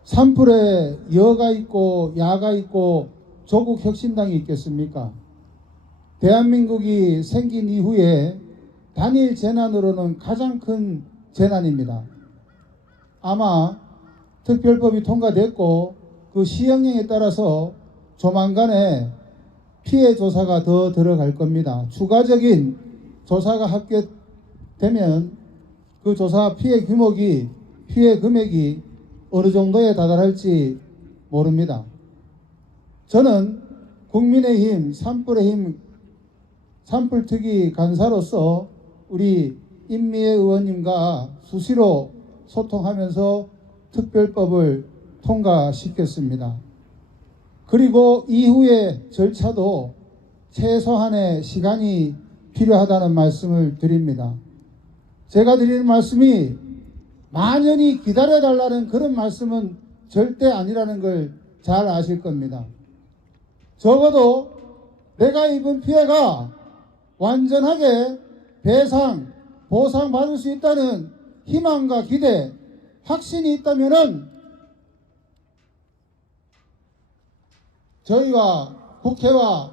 산불에 여가 있고 야가 있고 조국 혁신당이 있겠습니까? 대한민국이 생긴 이후에 단일 재난으로는 가장 큰 재난입니다. 아마 특별법이 통과됐고 그 시행령에 따라서 조만간에 피해 조사가 더 들어갈 겁니다. 추가적인 조사가 합격되면 그 조사 피해 금액이 어느 정도에 다다를지 모릅니다. 저는 국민의힘 산불의 힘 산불특위 간사로서 우리 임미애 의원님과 수시로 소통하면서 특별법을 통과시켰습니다. 그리고 이후의 절차도 최소한의 시간이 필요하다는 말씀을 드립니다. 제가 드리는 말씀이 만연히 기다려달라는 그런 말씀은 절대 아니라는 걸 잘 아실 겁니다. 적어도 내가 입은 피해가 완전하게 배상, 보상 받을 수 있다는 희망과 기대, 확신이 있다면은 저희와 국회와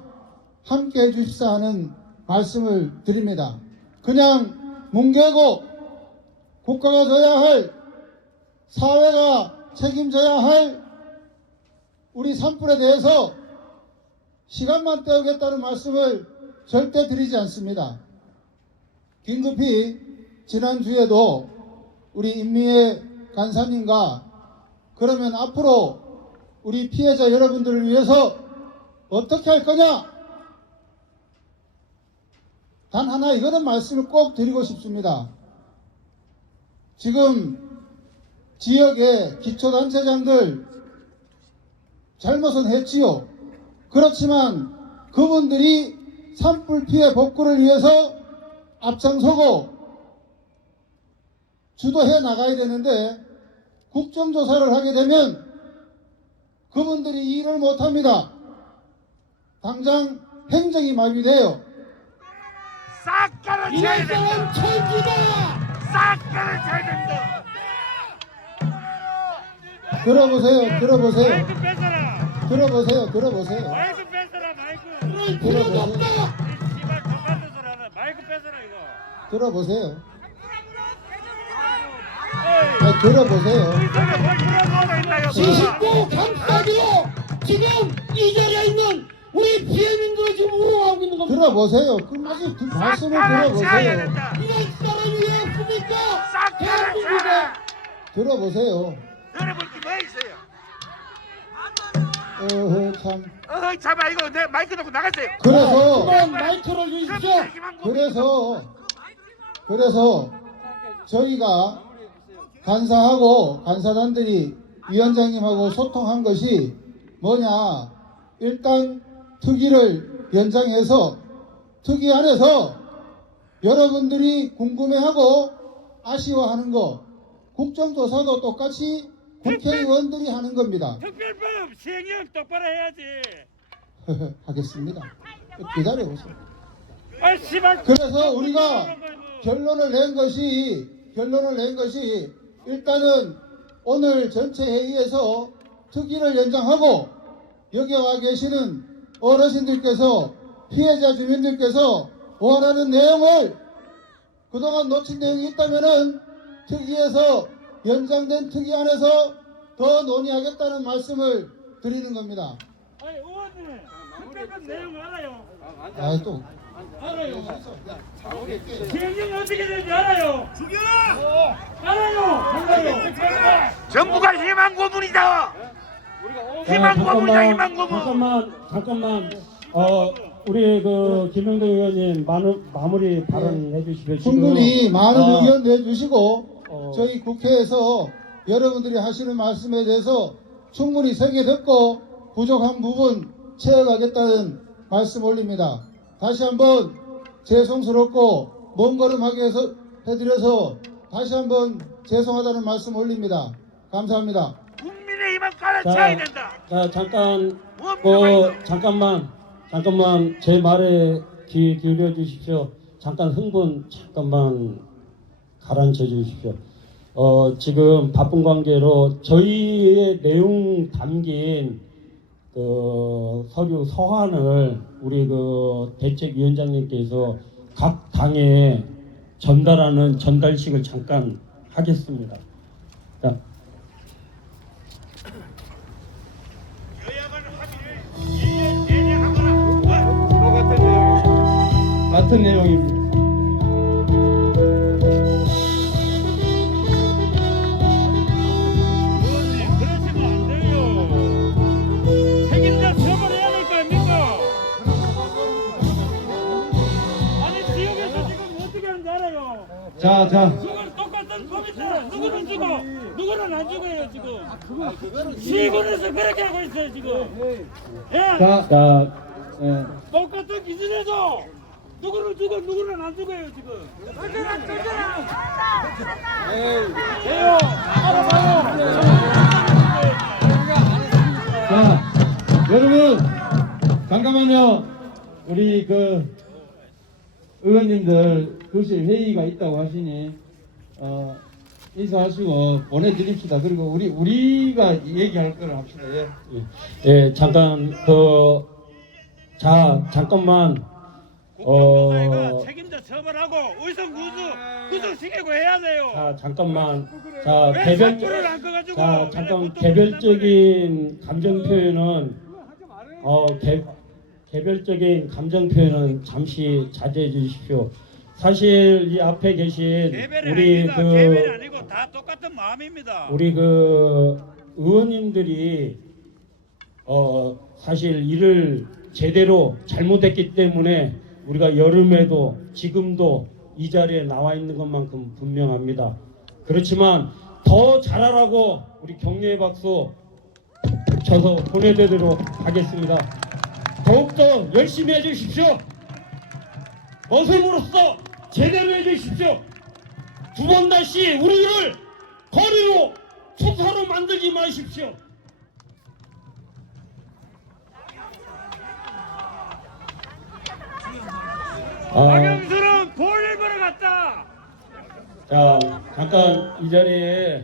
함께 해주십사 하는 말씀을 드립니다. 그냥 뭉개고 국가가 져야 할, 사회가 책임져야 할 우리 산불에 대해서 시간만 때우겠다는 말씀을 절대 드리지 않습니다. 긴급히 지난주에도 우리 임미애 간사님과 그러면 앞으로 우리 피해자 여러분들을 위해서 어떻게 할 거냐? 단 하나 이거는 말씀을 꼭 드리고 싶습니다. 지금 지역의 기초단체장들 잘못은 했지요. 그렇지만 그분들이 산불 피해 복구를 위해서 앞장서고 주도해 나가야 되는데 국정조사를 하게 되면 그분들이 일을 못합니다. 당장 행정이 마비돼요. 싹 깔아줘야 된다. 싹 깔아줘야 된다. 들어보세요. 마이크 뺏어라. 마이크 뺏어라. 마이크. 들어보세요. 씨발 똑같은 소리 하나. 마이크 뺏어라 이거. 들어보세요. 에이. 들어보세요. 저게 뭘 물어보고 있나요? 지식도 감싸기로 지금 이 자리에 있는 우리 피해민들을 지금 우롱하고 있는 겁니다. 들어보세요. 그 말씀을 깔아줘야 들어보세요. 된다. 이런 사람이 왜 없습니까? 싹 대한민국에 깔아줘야. 들어보세요. 들어볼 게 뭐 있어요? 참. 잠깐 이거 내 마이크 놓고 나갔어요. 그래서 그만 마이크를 주십시오. 그래서 저희가 간사하고 간사단들이 위원장님하고 소통한 것이 뭐냐, 일단 특위를 연장해서 특위 안에서 여러분들이 궁금해하고 아쉬워하는 거 국정조사도 똑같이 국회의원들이 하는 겁니다. 특별법 시행령 똑바로 해야지. 하겠습니다. 기다려보세요. 아 씨발. 그래서 우리가 결론을 낸 것이 일단은 오늘 전체 회의에서 특위를 연장하고 여기 와 계시는 어르신들께서 피해자 주민들께서 원하는 내용을 그동안 놓친 내용이 있다면은 특위에서 연장된 특위 안에서 더 논의하겠다는 말씀을 드리는 겁니다. 아니 의원님 특별한 내용 알아요? 아, 또 알아요. 시행령이 어떻게 되는지 알아요? 죽여라! 알아요. 정부가 희망 고문이다. 희망 고문이다. 희망 고문. 잠깐만. 우리 그 김영도 의원님 마무리 발언해 주시고요. 충분히 많은 어, 의견 내주시고 저희 국회에서 여러분들이 하시는 말씀에 대해서 충분히 새겨 듣고 부족한 부분 채워가겠다는 말씀 올립니다. 다시 한번 죄송스럽고 먼걸음하게 해서 해드려서 다시 한번 죄송하다는 말씀 올립니다. 감사합니다. 국민의 힘을 가르쳐야 된다. 자 잠깐 무엇 잠깐만 제 말에 귀 기울여 주십시오. 잠깐 흥분 잠깐만 가라앉혀 주십시오. 지금 바쁜 관계로 저희의 내용 담긴 그 서류 서한을 우리 그 대책위원장님께서 각 당에 전달하는 전달식을 잠깐 하겠습니다. 자. 여야간 합의를 1년 내내 하거나 같은 내용입니다. 의원님 그러시면 안 돼요. 책임자 처벌해야 될 거 아닙니까? 아니 지역에서 지금 어떻게 하는지 알아요? 자. 그건 똑같은 법인데 누구는 주고 누구는 안 주고요 지금. 시군에서 그렇게 하고 있어요 지금. 예. 똑같은 기준에도 누구는 주고 누구는 안 주고요 지금. 왜요? 알아봐요. 자, 여러분 잠깐만요. 우리 그 의원님들 교실 회의가 있다고 하시니 인사하시고 보내드립시다. 그리고 우리가 얘기할 거를 합시다. 예, 잠깐 잠깐만. 국가조사가 책임자 처벌하고 의성 구성시키고 해야 돼요. 자 잠깐만. 왜 사표를 안 꺼가지고? 잠깐 개별적인 감정 표현은 개별적인 감정 표현은 잠시 자제해 주십시오. 사실 이 앞에 계신 개별이 우리 아닙니다. 개별이 아니고 다 똑같은 마음입니다. 우리 그 의원님들이 사실 일을 제대로 잘못했기 때문에 우리가 여름에도 지금도 이 자리에 나와 있는 것만큼 분명합니다. 그렇지만 더 잘하라고 우리 격려의 박수 쳐서 보내드리도록 하겠습니다. 더욱더 열심히 해주십시오. 머슴으로서 제대로 해주십시오. 두 번 다시 우리를 거리로 초사로 만들지 마십시오. 박영수는 볼일 보러 갔다. 자, 잠깐 이 자리에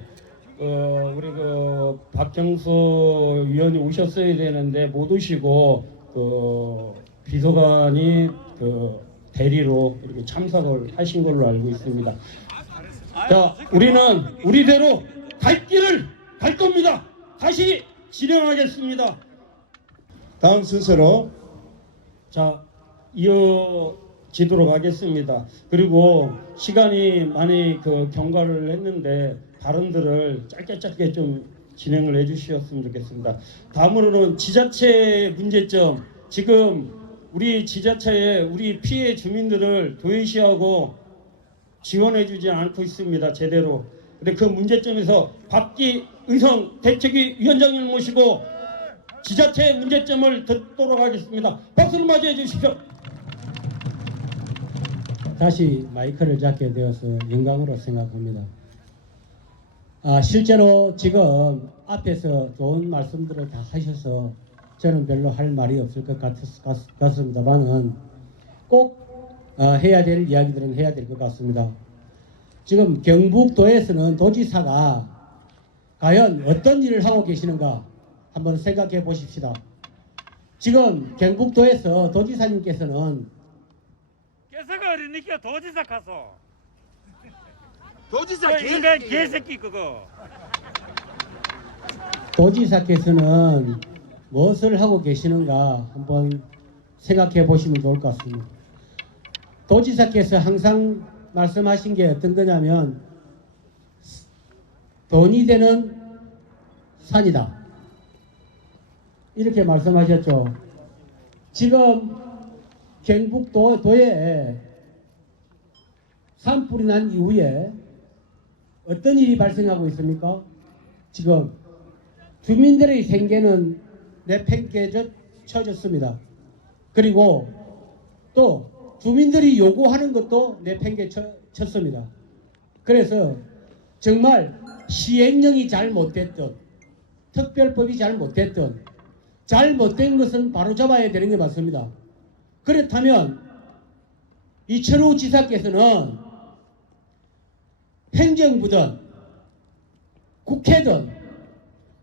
우리 그 박경수 위원이 오셨어야 되는데 못 오시고 비서관이 대리로 이렇게 참석을 하신 걸로 알고 있습니다. 자, 우리는 우리대로 갈 길을 갈 겁니다. 다시 진행하겠습니다. 다음 순서로 이어지도록 하겠습니다. 그리고 시간이 많이 경과를 했는데 발언들을 짧게 좀 진행을 해주셨으면 좋겠습니다. 다음으로는 지자체 문제점. 지금 우리 지자체에 우리 피해 주민들을 도외시하고 지원해주지 않고 있습니다. 제대로. 근데 그 문제점에서 박기 의성 대책위 위원장님을 모시고 지자체의 문제점을 듣도록 하겠습니다. 박수를 맞이해 주십시오. 다시 마이크를 잡게 되어서 영광으로 생각합니다. 실제로 지금 앞에서 좋은 말씀들을 다 하셔서 저는 별로 할 말이 없을 것 같습니다만은 꼭 해야 될 이야기들은 해야 될 것 같습니다. 지금 경북도에서는 도지사가 과연 어떤 일을 하고 계시는가 한번 생각해 보십시다. 지금 경북도에서 도지사님께서는 깨서가 어리니까 도지사 가서 도지사 그 인간 개새끼 그거. 도지사께서는 무엇을 하고 계시는가 한번 생각해 보시면 좋을 것 같습니다. 도지사께서 항상 말씀하신 게 어떤 거냐면 돈이 되는 산이다. 이렇게 말씀하셨죠. 지금 경북도에 산불이 난 이후에 어떤 일이 발생하고 있습니까? 지금 주민들의 생계는 내팽개쳐졌습니다. 그리고 또 주민들이 요구하는 것도 내팽개쳤습니다. 그래서 정말 시행령이 잘못됐든 특별법이 잘못됐든 잘못된 것은 바로잡아야 되는 게 맞습니다. 그렇다면 이철우 지사께서는 행정부든 국회든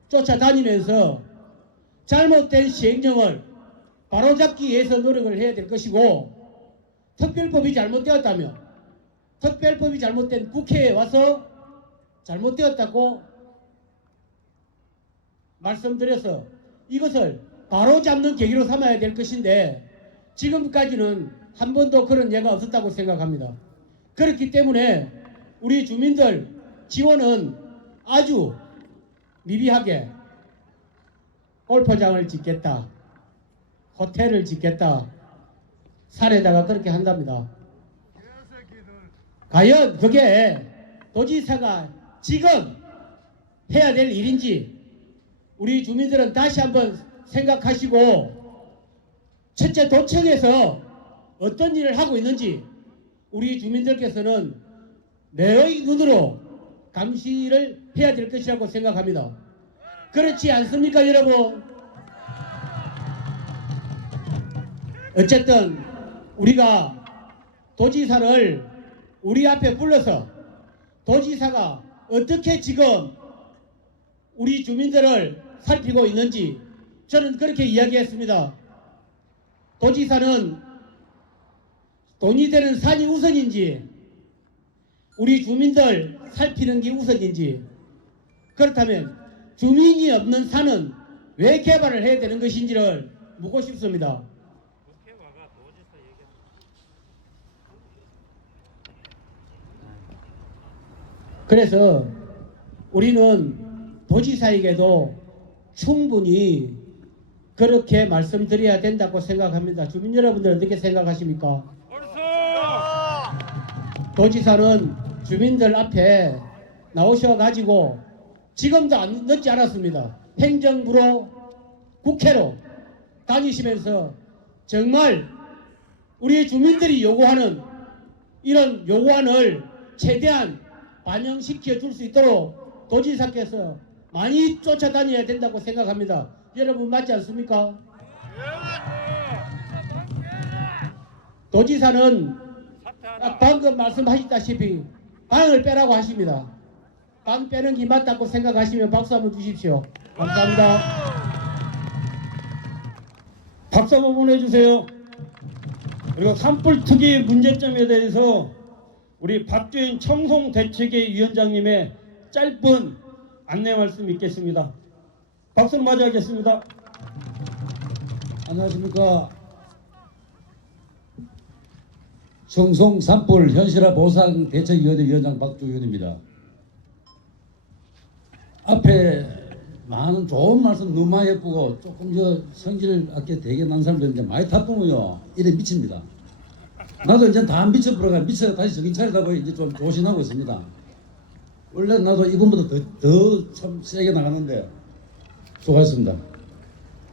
쫓아다니면서 잘못된 시행령을 바로잡기 위해서 노력을 해야 될 것이고, 특별법이 잘못되었다면 특별법이 잘못된 국회에 와서 잘못되었다고 말씀드려서 이것을 바로잡는 계기로 삼아야 될 것인데, 지금까지는 한 번도 그런 예가 없었다고 생각합니다. 그렇기 때문에 우리 주민들 지원은 아주 미비하게 골프장을 짓겠다, 호텔을 짓겠다, 산에다가 그렇게 한답니다. 과연 그게 도지사가 지금 해야 될 일인지 우리 주민들은 다시 한번 생각하시고, 첫째 도청에서 어떤 일을 하고 있는지 우리 주민들께서는 매의 눈으로 감시를 해야 될 것이라고 생각합니다. 그렇지 않습니까, 여러분? 어쨌든 우리가 도지사를 우리 앞에 불러서 도지사가 어떻게 지금 우리 주민들을 살피고 있는지 저는 그렇게 이야기했습니다. 도지사는 돈이 되는 산이 우선인지 우리 주민들 살피는 게 우선인지, 그렇다면 주민이 없는 산은 왜 개발을 해야 되는 것인지를 묻고 싶습니다. 그래서 우리는 도지사에게도 충분히 그렇게 말씀드려야 된다고 생각합니다. 주민 여러분들 어떻게 생각하십니까? 도지사는 주민들 앞에 나오셔가지고 지금도 늦지 않았습니다. 행정부로 국회로 다니시면서 정말 우리 주민들이 요구하는 이런 요구안을 최대한 반영시켜 줄 수 있도록 도지사께서 많이 쫓아다녀야 된다고 생각합니다. 여러분 맞지 않습니까? 도지사는 방금 말씀하셨다시피 방을 빼라고 하십니다. 방 빼는 게 맞다고 생각하시면 박수 한번 주십시오. 감사합니다. 박수 한번 보내주세요. 그리고 산불 특이 문제점에 대해서 우리 박주인 청송대책위 위원장님의 짧은 안내 말씀 있겠습니다. 박수로 맞이하겠습니다. 안녕하십니까. 청송 산불 현실화 보상 대책위원회 위원장 박주윤입니다. 앞에 많은 좋은 말씀 너무 많이 예쁘고 조금 성질 아껴 되게 난 사람들 많이 탑동이요. 이래 미칩니다. 나도 이제 다 미쳐버려가 미쳐 다시 정신 차리다가 이제 좀 조심하고 있습니다. 원래 나도 이분보다 더 참 세게 나가는데 수고하셨습니다.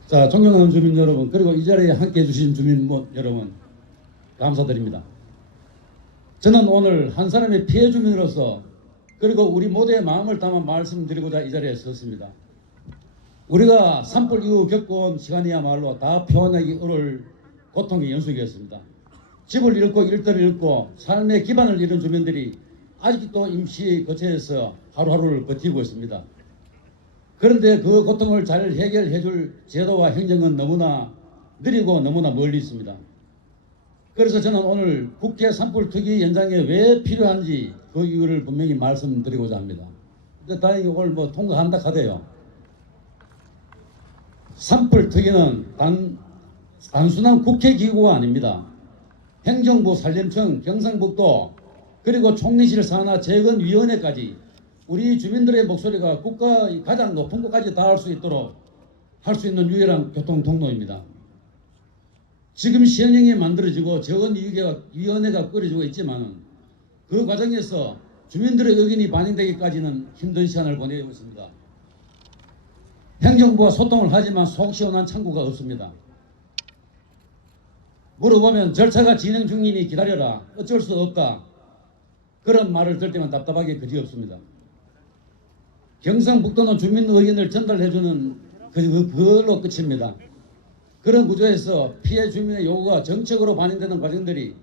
자, 존경하는 주민 여러분, 그리고 이 자리에 함께 해주신 주민 여러분 감사드립니다. 저는 오늘 한 사람의 피해 주민으로서 그리고 우리 모두의 마음을 담아 말씀드리고자 이 자리에 섰습니다. 우리가 산불 이후 겪어온 시간이야말로 다 표현하기 어려울 고통의 연속이었습니다. 집을 잃고 일터를 잃고 삶의 기반을 잃은 주민들이 아직도 임시 거처에서 하루하루를 버티고 있습니다. 그런데 그 고통을 잘 해결해 줄 제도와 행정은 너무나 느리고 너무나 멀리 있습니다. 그래서 저는 오늘 국회 산불특위 연장에 왜 필요한지 그 이유를 분명히 말씀드리고자 합니다. 근데 다행히 오늘 뭐 통과한다 하대요. 산불특위는 단순한 국회 기구가 아닙니다. 행정부, 산림청, 경상북도 그리고 총리실 산하 재건위원회까지 우리 주민들의 목소리가 국가의 가장 높은 곳까지 닿을 수 있도록 할 수 있는 유일한 교통 통로입니다. 지금 시행령이 만들어지고 재건위원회가 꾸려지고 있지만 그 과정에서 주민들의 의견이 반영되기까지는 힘든 시간을 보내고 있습니다. 행정부와 소통을 하지만 속 시원한 창구가 없습니다. 물어보면 절차가 진행 중이니 기다려라, 어쩔 수 없다, 그런 말을 들을 때만 답답하게 그지없습니다. 경상북도는 주민 의견을 전달해주는 그걸로 끝입니다. 그런 구조에서 피해 주민의 요구가 정책으로 반영되는 과정들이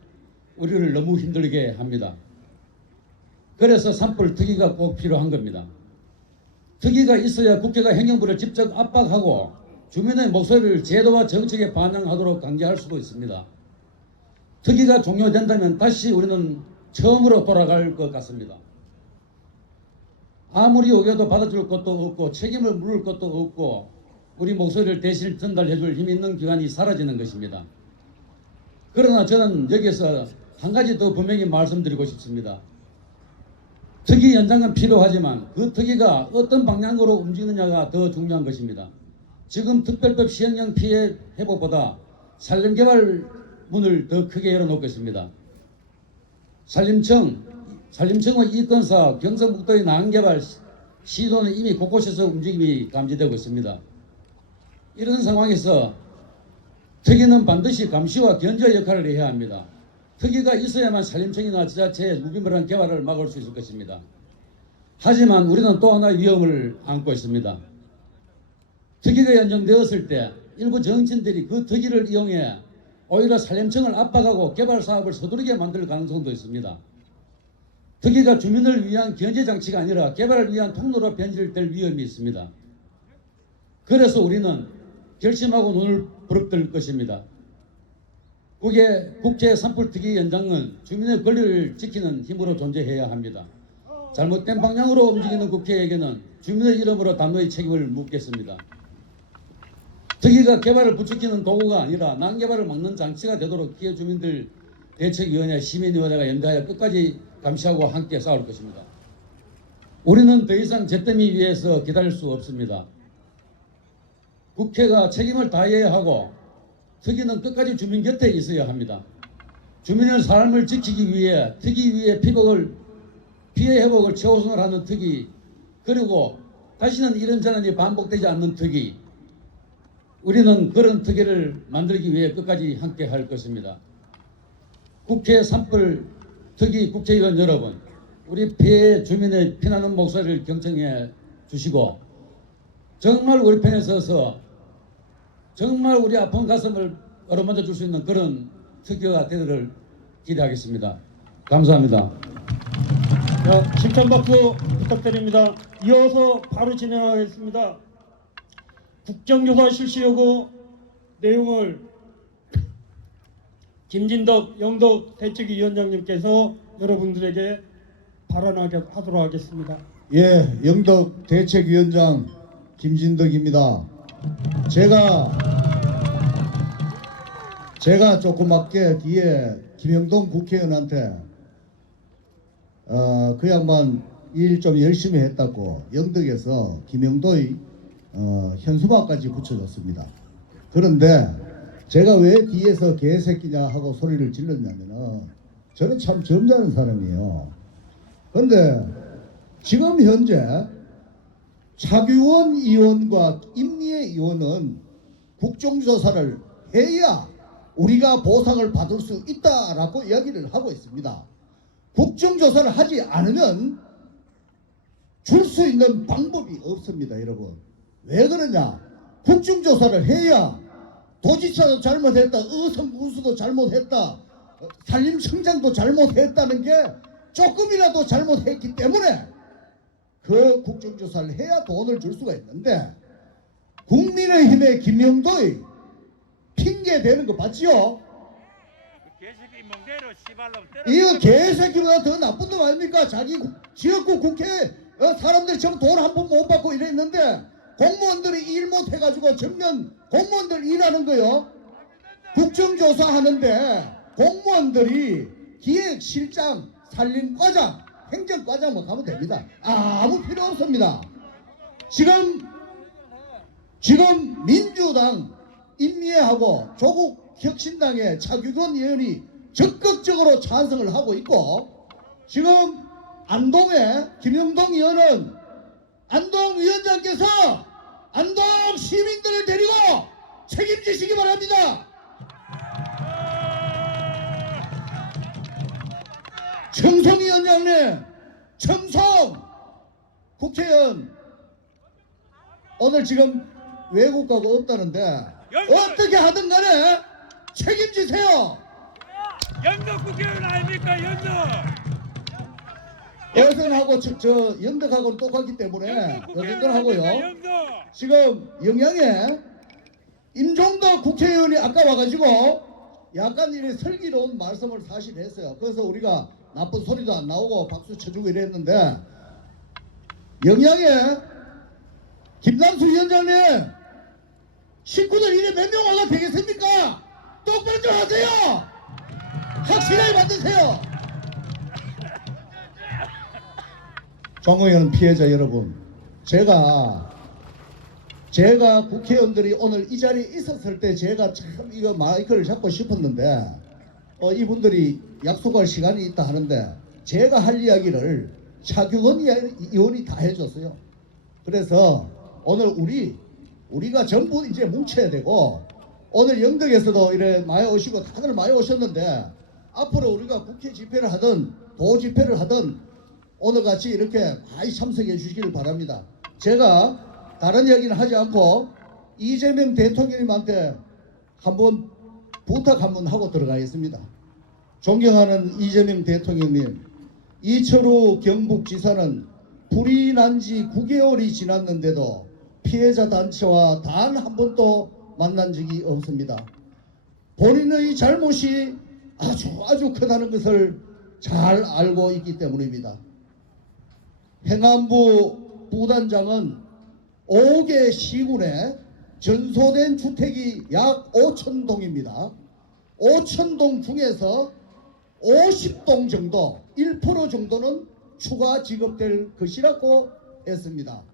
우리를 너무 힘들게 합니다. 그래서 산불특위가 꼭 필요한 겁니다. 특위가 있어야 국회가 행정부를 직접 압박하고 주민의 목소리를 제도와 정책에 반영하도록 강제할 수도 있습니다. 특위가 종료된다면 다시 우리는 처음으로 돌아갈 것 같습니다. 아무리 요구해도 받아줄 것도 없고 책임을 물을 것도 없고 우리 목소리를 대신 전달해줄 힘 있는 기관이 사라지는 것입니다. 그러나 저는 여기서 한 가지 더 분명히 말씀드리고 싶습니다. 특위 연장은 필요하지만 그 특위가 어떤 방향으로 움직이느냐가 더 중요한 것입니다. 지금 특별법 시행령 피해 회복보다 산림개발 문을 더 크게 열어놓겠습니다. 산림청의 이권사, 경상북도의 나안개발 시도는 이미 곳곳에서 움직임이 감지되고 있습니다. 이런 상황에서 특위는 반드시 감시와 견제 역할을 해야 합니다. 특위가 있어야만 산림청이나 지자체의 무분별한 개발을 막을 수 있을 것입니다. 하지만 우리는 또 하나의 위험을 안고 있습니다. 특위가 연정되었을 때 일부 정치인들이 그 특위를 이용해 오히려 산림청을 압박하고 개발 사업을 서두르게 만들 가능성도 있습니다. 특위가 주민을 위한 견제 장치가 아니라 개발을 위한 통로로 변질될 위험이 있습니다. 그래서 우리는 결심하고 눈을 부릅뜨릴 것입니다. 국회 산불특위 연장은 주민의 권리를 지키는 힘으로 존재해야 합니다. 잘못된 방향으로 움직이는 국회에게는 주민의 이름으로 단호히 책임을 묻겠습니다. 특위가 개발을 부추기는 도구가 아니라 난개발을 막는 장치가 되도록 피해 주민들 대책위원회, 시민위원회가 연대하여 끝까지 감시하고 함께 싸울 것입니다. 우리는 더 이상 잿더미 위에서 기다릴 수 없습니다. 국회가 책임을 다해야 하고 특위는 끝까지 주민 곁에 있어야 합니다. 주민의 삶을 지키기 위해 특위의 피해 회복을 최우선을 하는 특위, 그리고 다시는 이런 재난이 반복되지 않는 특위, 우리는 그런 특위를 만들기 위해 끝까지 함께 할 것입니다. 국회 산불특위 국회의원 여러분, 우리 피해 주민의 피나는 목소리를 경청해 주시고 정말 우리 편에 서서 정말 우리 아픈 가슴을 어루만져 줄 수 있는 그런 특위가 되기를 기대하겠습니다. 감사합니다. 자, 심찬박수 부탁드립니다. 이어서 바로 진행하겠습니다. 국정조사 실시 여부 내용을 김진덕 영덕 대책위원장님께서 여러분들에게 발언하도록 하겠습니다. 예, 영덕 대책위원장 김진덕입니다. 제가 조그맣게 뒤에 김영동 국회의원한테 그 양반 일 좀 열심히 했다고 영덕에서 김영도의 현수막까지 붙여줬습니다. 그런데 제가 왜 뒤에서 개새끼냐 하고 소리를 질렀냐면은 저는 참 점잖은 사람이에요. 그런데 지금 현재 차규원 의원과 임미애 의원은 국정조사를 해야 우리가 보상을 받을 수 있다라고 이야기를 하고 있습니다. 국정조사를 하지 않으면 줄 수 있는 방법이 없습니다, 여러분. 왜 그러냐? 국정조사를 해야 도지사도 잘못했다, 의성군수도 잘못했다, 산림청장도 잘못했다는 게 조금이라도 잘못했기 때문에 그 국정조사를 해야 돈을 줄 수가 있는데, 국민의힘의 김영도의 핑계 대는 거 맞지요? 개새끼 멍대로 씨발로 때려. 이거 개새끼보다 더 나쁜 놈 아닙니까? 자기 지역구 국회 사람들 지금 돈 한 푼 못 받고 이랬는데 공무원들이 일 못 해가지고 전면 공무원들 일하는 거요. 국정조사 하는데 공무원들이 기획실장, 산림과장, 행정과장만 가면 됩니다. 아무 필요 없습니다. 지금 민주당 인미애하고 조국 혁신당의 차규근 의원이 적극적으로 찬성을 하고 있고, 지금 안동의 김영동 의원은 안동 위원장께서 안동 시민들을 데리고 책임지시기 바랍니다. 청송 위원장님, 청송 국회의원 오늘 지금 외국 가고 없다는데 어떻게 하든 간에 책임지세요. 영덕 국회의원 아닙니까 영덕? 예선하고 저 영덕하고는 똑같기 때문에 여기들 하고요. 영덕. 지금 영양에 임종덕 국회의원이 아까 와가지고 약간 이래 슬기로운 말씀을 사실 했어요. 그래서 우리가 나쁜 소리도 안 나오고 박수 쳐주고 이랬는데, 영양에 김남수 위원장님 식구들 이래 몇 명 와가 되겠습니까? 똑바로 좀 하세요. 확실하게 만드세요. 정의원 피해자 여러분, 제가 국회의원들이 오늘 이 자리에 있었을 때 제가 참 이거 마이크를 잡고 싶었는데 이분들이 약속할 시간이 있다 하는데 제가 할 이야기를 차규근 의원이 다 해줬어요. 그래서 오늘 우리가 전부 이제 뭉쳐야 되고, 오늘 영덕에서도 이래 많이 오시고 다들 많이 오셨는데 앞으로 우리가 국회 집회를 하든 도 집회를 하든 오늘같이 이렇게 많이 참석해 주시길 바랍니다. 제가 다른 이야기는 하지 않고 이재명 대통령님한테 한번 부탁 한번 하고 들어가겠습니다. 존경하는 이재명 대통령님, 이철우 경북지사는 불이 난 지 9개월이 지났는데도 피해자 단체와 단 한 번도 만난 적이 없습니다. 본인의 잘못이 아주 크다는 것을 잘 알고 있기 때문입니다. 행안부 부단장은 5개 시군에 전소된 주택이 약 5,000동입니다. 5,000동 중에서 50동 정도, 1% 정도는 추가 지급될 것이라고 했습니다.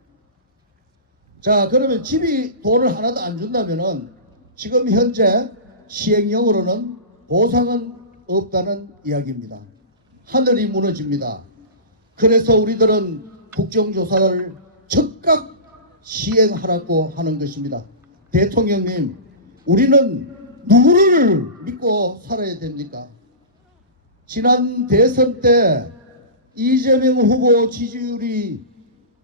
자, 그러면 집이 돈을 하나도 안 준다면은 지금 현재 시행령으로는 보상은 없다는 이야기입니다. 하늘이 무너집니다. 그래서 우리들은 국정조사를 즉각 시행하라고 하는 것입니다. 대통령님, 우리는 누구를 믿고 살아야 됩니까? 지난 대선 때 이재명 후보 지지율이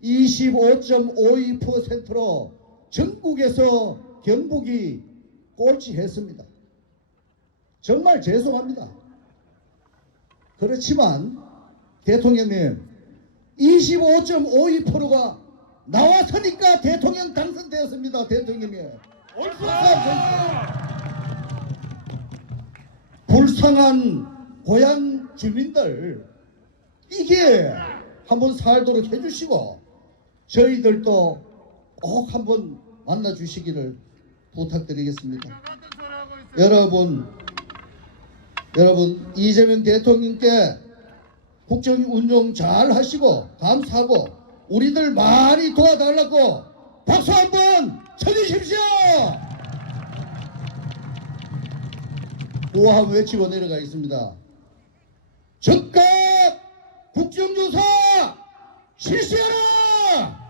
25.52%로 전국에서 경북이 꼴찌했습니다. 정말 죄송합니다. 그렇지만 대통령님, 25.52%가 나왔으니까 대통령 당선되었습니다. 대통령님. 불쌍한 고향 주민들 이게 한번 살도록 해주시고 저희들도 꼭 한번 만나주시기를 부탁드리겠습니다. 여러분 이재명 대통령께 국정 운영 잘 하시고 감사하고 우리들 많이 도와달라고 박수 한번 쳐주십시오. 구호 한번 외치고 내려가겠습니다. 즉각 국정조사 실시하라!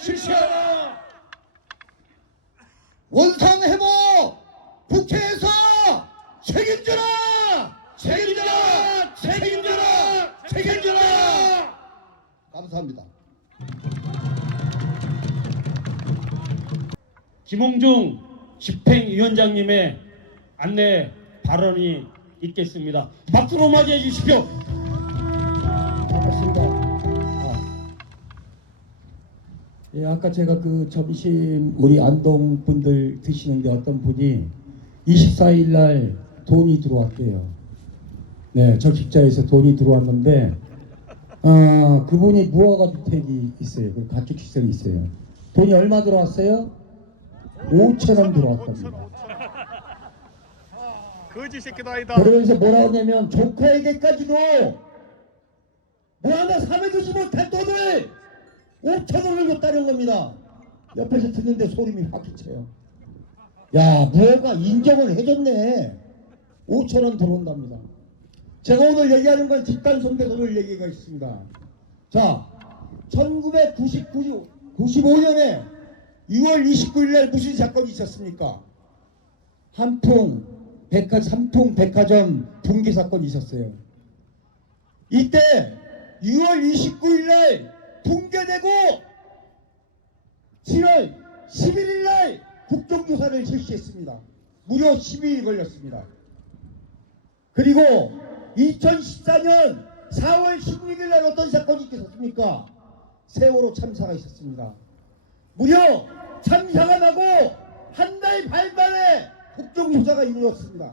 실시하라! 원상회복 국회에서 책임져라! 감사합니다. 김홍중 집행위원장님의 안내 발언이 있겠습니다. 박수로 맞이해 주십시오. 반갑습니다. 예, 아까 제가 그 점심 우리 안동 분들 드시는데 어떤 분이 24일 날 돈이 들어왔대요. 네, 적십자에서 돈이 들어왔는데 그분이 무허가주택이 있어요. 그 가축시설이 있어요. 돈이 얼마 들어왔어요? 5,000원 들어왔답니다. 거지 새끼도 아니다. 그러면서 뭐라 하냐면 조카에게까지도 뭐 하나 사매주지 못한 돈을 5,000원을 줬다는 겁니다. 옆에서 듣는데 소름이 확 끼쳐요. 야, 무허가 인정을 해줬네. 5,000원 들어온답니다. 제가 오늘 얘기하는 건 집단 손배소를 얘기가 있습니다. 자, 1995년에 2월 29일 날 무슨 사건이 있었습니까? 삼풍 백화점 붕괴 사건이 있었어요. 이때 6월 29일 날 붕괴되고 7월 11일 날 국정조사를 실시했습니다. 무려 12일 걸렸습니다. 그리고 2014년 4월 16일 날 어떤 사건이 있었습니까? 세월호 참사가 있었습니다. 무려 참사가 나고 한 달 반 만에 국정조사가 이루어졌습니다.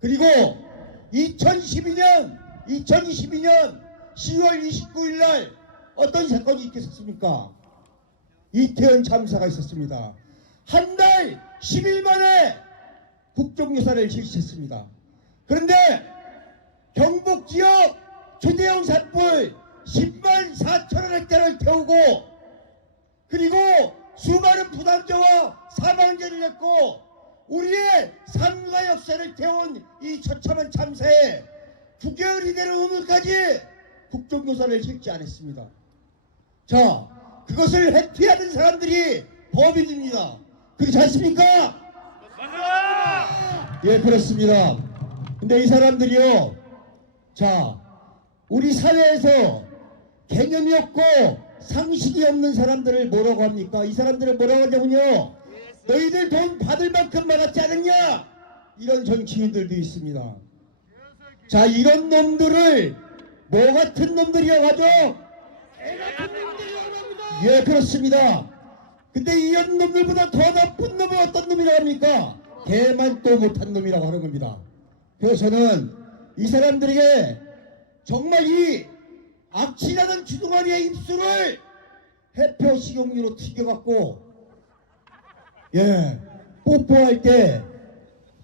그리고 2022년 10월 29일 날 어떤 사건이 있겠습니까? 이태원 참사가 있었습니다. 한 달 10일 만에 국정조사를 실시했습니다. 그런데 경북 지역 초대형 산불 10만 4천여 헥타를 태우고 그리고 수많은 부담자와 사망자를 냈고 우리의 삶과 역사를 태운 이 처참한 참사에 9개월이 되는 오늘까지 국정조사를 실시 안 했습니다. 자, 그것을 회피하는 사람들이 법인입니다. 그렇지 않습니까? 예, 그렇습니다. 근데 이 사람들이요, 자, 우리 사회에서 개념이 없고 상식이 없는 사람들을 뭐라고 합니까? 이 사람들을 뭐라고 하냐면요, 너희들 돈 받을 만큼 받았지 않았냐? 이런 정치인들도 있습니다. 자, 이런 놈들을 뭐 같은 놈들이라고 하죠? 예, 그렇습니다. 근데 이런 놈들보다 더 나쁜 놈은 어떤 놈이라고 합니까? 개만도 못한 놈이라고 하는 겁니다. 그래서 저는 이 사람들에게 정말 이 악취나는 주둥아리의 입술을 해표 식용유로 튀겨갖고 예, 뽀뽀할 때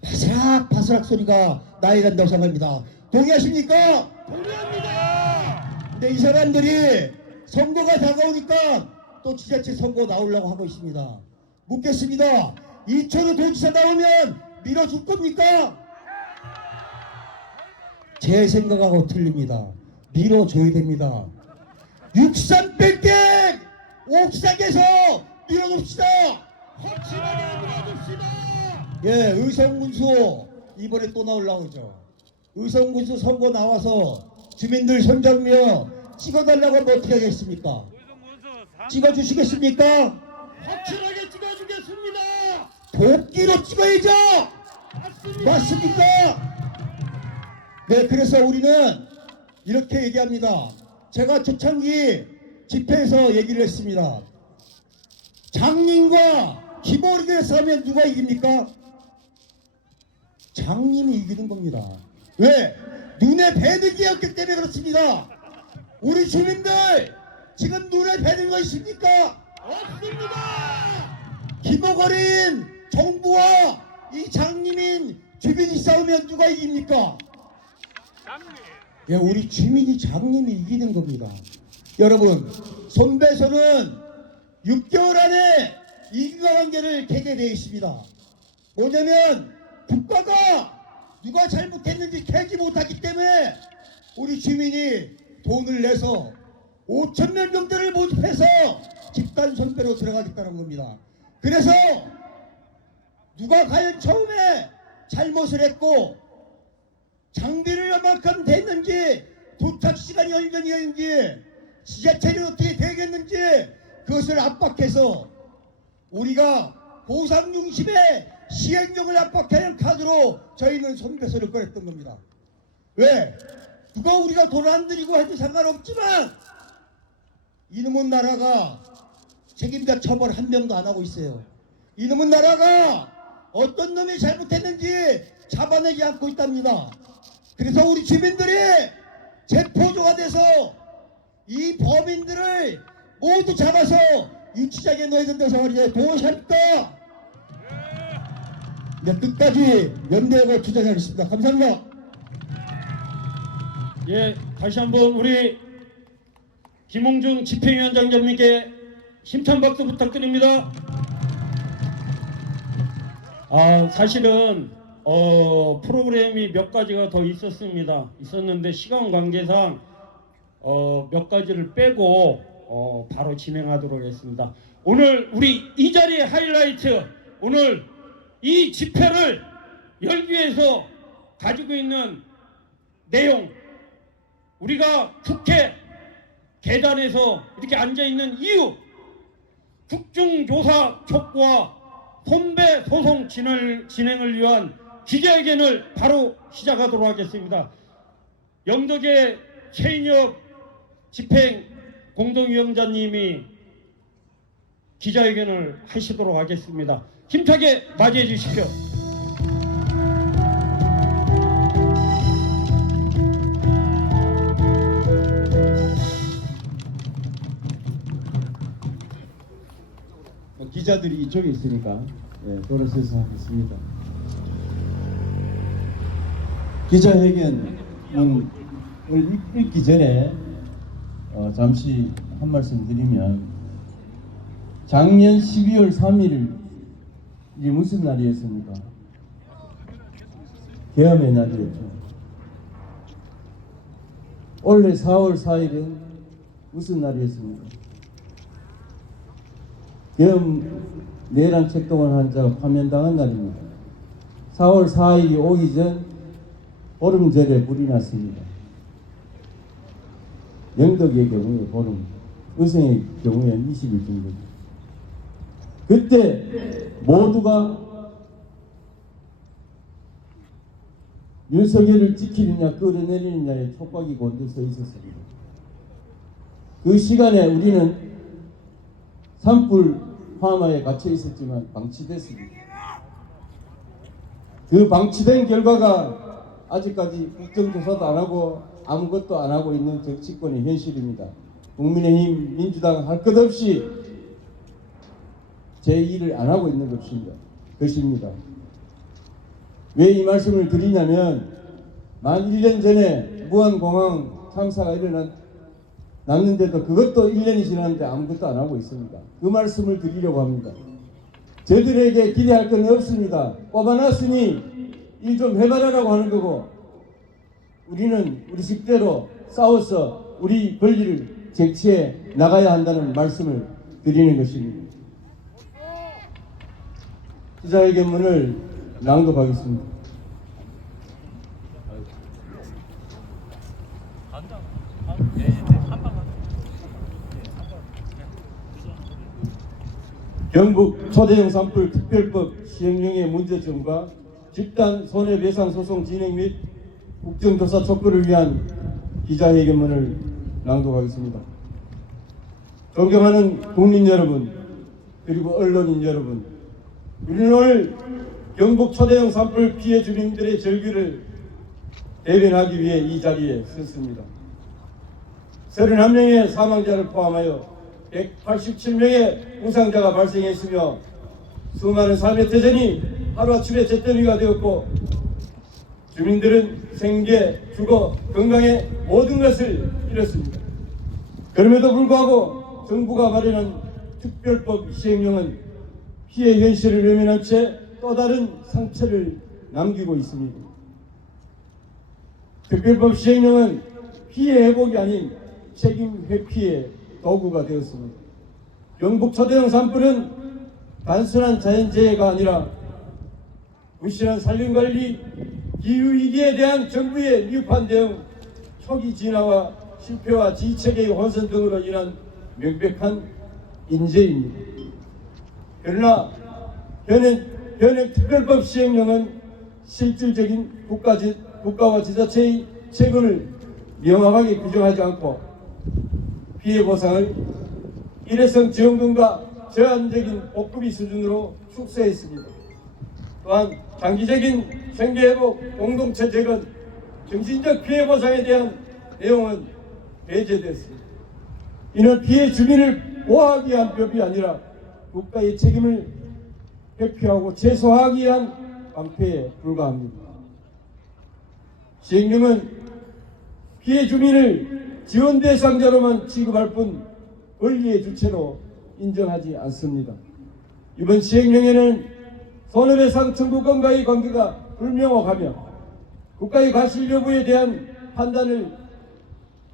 바스락바스락 소리가 나야 된다고 생각합니다. 동의하십니까? 동의합니다. 근데 이 사람들이 선거가 다가오니까 또 지자체 선거 나오려고 하고 있습니다. 묻겠습니다. 2초도 도지사 나오면 밀어줄 겁니까? 제 생각하고 틀립니다. 밀어줘야 됩니다. 63빌딩 옥상에서 밀어줍시다. 확실하게 밀어줍시다. 예, 의성군수 이번에 또 나오려고 하죠. 의성군수 선거 나와서 주민들 손잡으며 찍어달라고 하면 어떻게 하겠습니까? 찍어주시겠습니까? 확실하게 찍어주겠습니다. 도끼로 찍어야죠. 맞습니까? 네, 그래서 우리는 이렇게 얘기합니다. 제가 초창기 집회에서 얘기를 했습니다. 장님과 김어리를 싸우면 누가 이깁니까? 장님이 이기는 겁니다. 왜? 눈에 뵈는 게 없기 때문에 그렇습니다. 우리 주민들 지금 눈에 뵈는 거 있습니까? 없습니다. 김어거리인 정부와 이 장님인 주민이 싸우면 누가 이깁니까? 예, 우리 주민이 장님이 이기는 겁니다. 여러분, 손배소는 6개월 안에 인과관계를 개개되어 있습니다. 뭐냐면 국가가 누가 잘못했는지 캐지 못하기 때문에 우리 주민이 돈을 내서 5,000명 정도를 모집해서 집단 선배로 들어가겠다는 겁니다. 그래서 누가 과연 처음에 잘못을 했고 장비를 얼만큼 됐는지 도착 시간이 얼마였는지 지자체는 어떻게 되겠는지 그것을 압박해서 우리가 보상 중심의 시행령을 압박하는 카드로 저희는 손배소를 꺼냈던 겁니다. 왜? 누가 우리가 돈 안 들이고 해도 상관없지만 이놈은 나라가 책임자 처벌 한 명도 안 하고 있어요. 이놈은 나라가 어떤 놈이 잘못했는지 잡아내지 않고 있답니다. 그래서 우리 주민들이 체포조가 돼서 이 범인들을 모두 잡아서 유치장에 넣어야 된다고 생각하는데 동의하십니까? 네, 끝까지 연대하고 주장하겠습니다. 감사합니다. 예, 다시 한번 우리 김홍중 집행위원장님께 힘찬 박수 부탁드립니다. 사실은 프로그램이 몇 가지가 더 있었는데 시간 관계상 몇 가지를 빼고 바로 진행하도록 하겠습니다. 오늘 우리 이 자리의 하이라이트, 오늘 이 집회를 열기 위해서 가지고 있는 내용, 우리가 국회 계단에서 이렇게 앉아있는 이유, 국정조사 촉구와 손배 소송 진행을 위한 기자회견을 바로 시작하도록 하겠습니다. 영덕의 최인혁 집행 공동위원장님이 기자회견을 하시도록 하겠습니다. 힘차게 맞이해 주십시오. 기자들이 이쪽에 있으니까 돌아서서 하겠습니다. 기자회견을 읽기 전에 잠시 한 말씀 드리면, 작년 12월 3일 이 무슨 날이었습니까? 계엄의 날이었죠. 올해 4월 4일은 무슨 날이었습니까? 계엄 내란 책동을 한 자가 파면당한 날입니다. 4월 4일이 오기 전 보름절에 불이 났습니다. 영덕의 경우에 보름, 의성의 경우에 20일 정도죠. 그때 모두가 윤석열을 지키느냐 끌어내리느냐에 촉각이 곤두서 있었습니다. 그 시간에 우리는 산불 화마에 갇혀 있었지만 방치됐습니다. 그 방치된 결과가 아직까지 국정조사도 안 하고 아무것도 안 하고 있는 정치권의 현실입니다. 국민의힘, 민주당 할 것 없이 제 일을 안 하고 있는 것입니다. 왜 이 말씀을 드리냐면, 만 1년 전에 무안공항 참사가 났는데도 그것도 1년이 지났는데 아무것도 안 하고 있습니다. 그 말씀을 드리려고 합니다. 저들에게 기대할 건 없습니다. 뽑아놨으니 일 좀 해봐라라고 하는 거고, 우리는 우리 식대로 싸워서 우리 권리를 쟁취해 나가야 한다는 말씀을 드리는 것입니다. 기자회견문을 낭독하겠습니다. 경북 초대형 산불 특별법 시행령의 문제점과 집단 손해배상 소송 진행 및 국정조사 촉구를 위한 기자회견문을 낭독하겠습니다. 존경하는 국민 여러분, 그리고 언론인 여러분, 우리는 오늘 경북 초대형 산불 피해 주민들의 절규를 대변하기 위해 이 자리에 섰습니다. 31명의 사망자를 포함하여 187명의 부상자가 발생했으며, 수많은 삶의 터전이 하루아침에 잿더미가 되었고, 주민들은 생계, 주거, 건강의 모든 것을 잃었습니다. 그럼에도 불구하고 정부가 마련한 특별법 시행령은 피해 현실을 외면한 채 또 다른 상처를 남기고 있습니다. 특별법 시행령은 피해 회복이 아닌 책임 회피의 도구가 되었습니다. 경북 초대형 산불은 단순한 자연재해가 아니라 부실한 산림관리, 기후위기에 대한 정부의 미흡한 대응, 초기 진화와 실패와 지휘체계의 혼선 등으로 인한 명백한 인재입니다. 그러나 현행 특별법 시행령은 실질적인 국가와 지자체의 책임을 명확하게 규정하지 않고 피해 보상을 일회성 지원금과 제한적인 복급이 수준으로 축소했습니다. 또한 장기적인 생계회복, 공동체 재건, 정신적 피해 보상에 대한 내용은 배제됐습니다. 이는 피해 주민을 보호하기 위한 법이 아니라 국가의 책임을 회피하고 최소화하기 위한 방패에 불과합니다. 시행령은 피해 주민을 지원 대상자로만 취급할 뿐 권리의 주체로 인정하지 않습니다. 이번 시행령에는 손해배상 청구권과의 관계가 불명확하며 국가의 과실 여부에 대한 판단을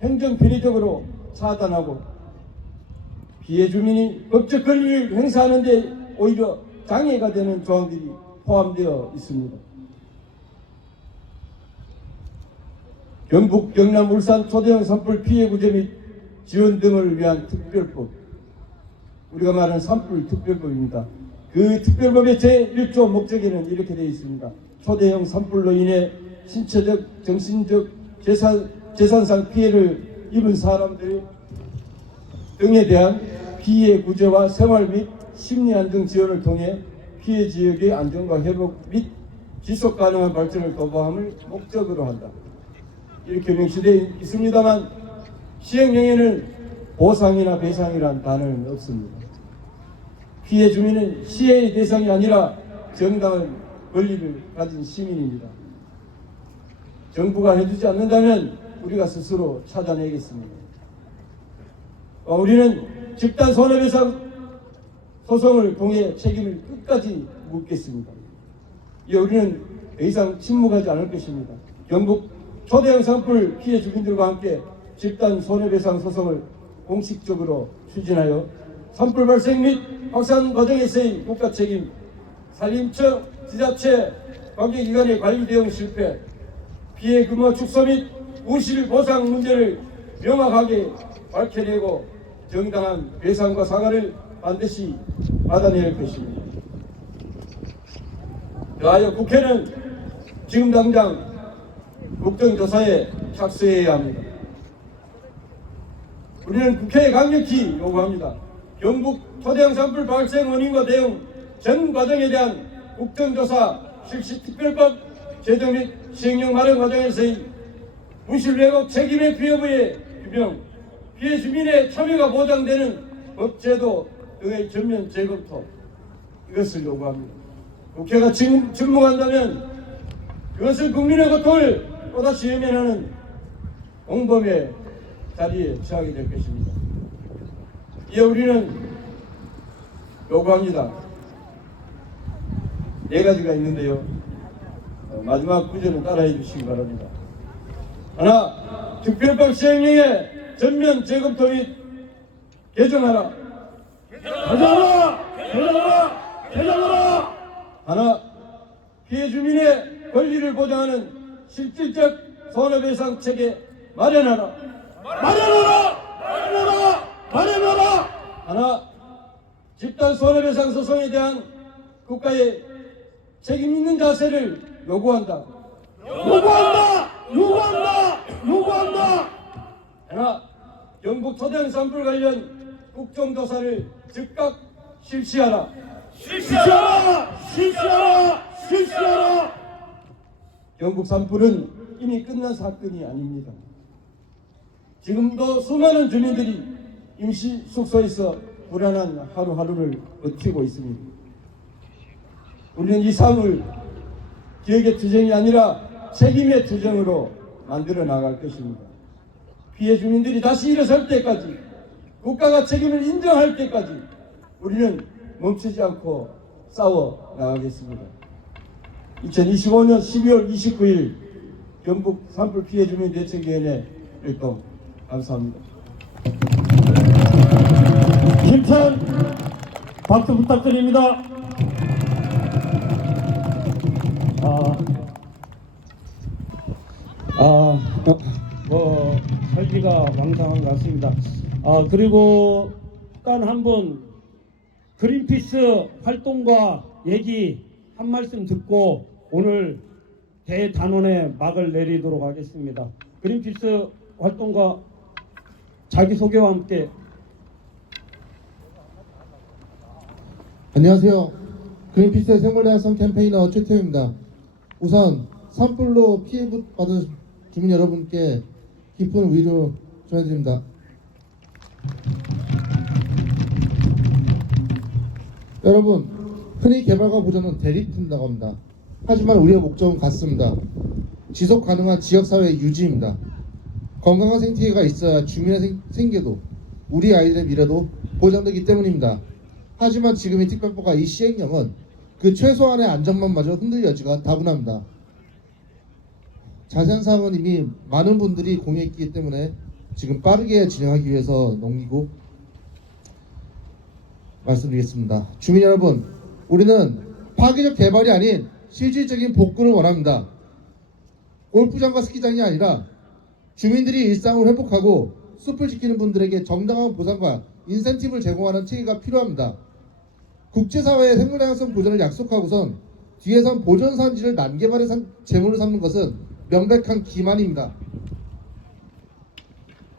행정편의적으로 차단하고 피해 주민이 법적 권리를 행사하는 데 오히려 장애가 되는 조항들이 포함되어 있습니다. 경북, 경남, 울산 초대형 산불 피해 구제 및 지원 등을 위한 특별법, 우리가 말하는 산불 특별법입니다. 그 특별법의 제1조 목적에는 이렇게 되어 있습니다. 초대형 산불로 인해 신체적, 정신적, 재산상 피해를 입은 사람들 등에 대한 피해 구제와 생활 및 심리 안정 지원을 통해 피해 지역의 안정과 회복 및 지속 가능한 발전을 도모함을 목적으로 한다. 이렇게 명시되어 있습니다만 시행령에는 보상이나 배상이란 단어는 없습니다. 피해 주민은 시혜의 대상이 아니라 정당한 권리를 가진 시민입니다. 정부가 해주지 않는다면 우리가 스스로 찾아내겠습니다. 우리는 집단 손해배상 소송을 통해 책임을 끝까지 묻겠습니다. 우리는 더 이상 침묵하지 않을 것입니다. 경북 초대형 산불 피해 주민들과 함께 집단 손해배상 소송을 공식적으로 추진하여 산불 발생 및 확산 과정에서의 국가 책임, 산림청, 지자체, 관계기관의 관리 대응 실패, 피해 규모 축소 및 우실 보상 문제를 명확하게 밝혀내고 정당한 배상과 사과를 반드시 받아내야 할 것입니다. 그하여 국회는 지금 당장 국정조사에 착수해야 합니다. 우리는 국회에 강력히 요구합니다. 경북 초대형 산불 발생 원인과 대응 전 과정에 대한 국정조사 실시 특별법 제정 및 시행령 마련 과정에서의 부실 왜곡 책임의 피해부의 규명, 피해 주민의 참여가 보장되는 법제도 등의 전면 재검토, 이것을 요구합니다. 국회가 침묵한다면 그것은 국민의 고통을 또다시 외면하는 공범의 자리에 처하게 될 것입니다. 이에 우리는 요구합니다. 4가지가 있는데요. 마지막 구절은 따라해 주시기 바랍니다. 하나, 특별법 시행령의 전면 재검토 및 개정하라. 개정하라. 하나, 피해 주민의 권리를 보장하는 실질적 손해배상 체계 마련하라. 하나, 집단 손해배상 소송에 대한 국가의 책임 있는 자세를 요구한다. 하나, 경북 초대형 산불 관련 국정조사를 즉각 실시하라. 경북 산불은 이미 끝난 사건이 아닙니다. 지금도 수많은 주민들이 임시 숙소에서 불안한 하루하루를 버티고 있습니다. 우리는 이 삶을 기억의 투쟁이 아니라 책임의 투쟁으로 만들어 나갈 것입니다. 피해 주민들이 다시 일어설 때까지, 국가가 책임을 인정할 때까지 우리는 멈추지 않고 싸워 나가겠습니다. 2025년 12월 29일 경북 산불 피해 주민 대책위원회 활동 감사합니다. 힘찬 박수 부탁드립니다. 설기가 왕성한 것 같습니다. 그리고 단 한 분 그린피스 활동과 얘기 한 말씀 듣고 오늘 대단원의 막을 내리도록 하겠습니다. 그린피스 활동가 자기소개와 함께. 안녕하세요. 그린피스의 생물다양성 캠페이너 최태우입니다. 우선 산불로 피해받은 주민 여러분께 깊은 위로 전해드립니다. 여러분, 흔히 개발과 보전은 대립된다고 합니다. 하지만 우리의 목적은 같습니다. 지속 가능한 지역사회 유지입니다. 건강한 생태계가 있어야 주민의 생계도 우리 아이들의 미래도 보장되기 때문입니다. 하지만 지금 이 특별법과 이 시행령은 그 최소한의 안전망마저 흔들 여지가 다분합니다. 자세한 사항은 이미 많은 분들이 공유했기 때문에 지금 빠르게 진행하기 위해서 넘기고 말씀드리겠습니다. 주민 여러분, 우리는 파괴적 개발이 아닌 실질적인 복구를 원합니다. 골프장과 스키장이 아니라 주민들이 일상을 회복하고 숲을 지키는 분들에게 정당한 보상과 인센티브를 제공하는 체계가 필요합니다. 국제사회의 생물다양성 보전을 약속하고선 뒤에선 보전산지를 난개발의 재물로 삼는 것은 명백한 기만입니다.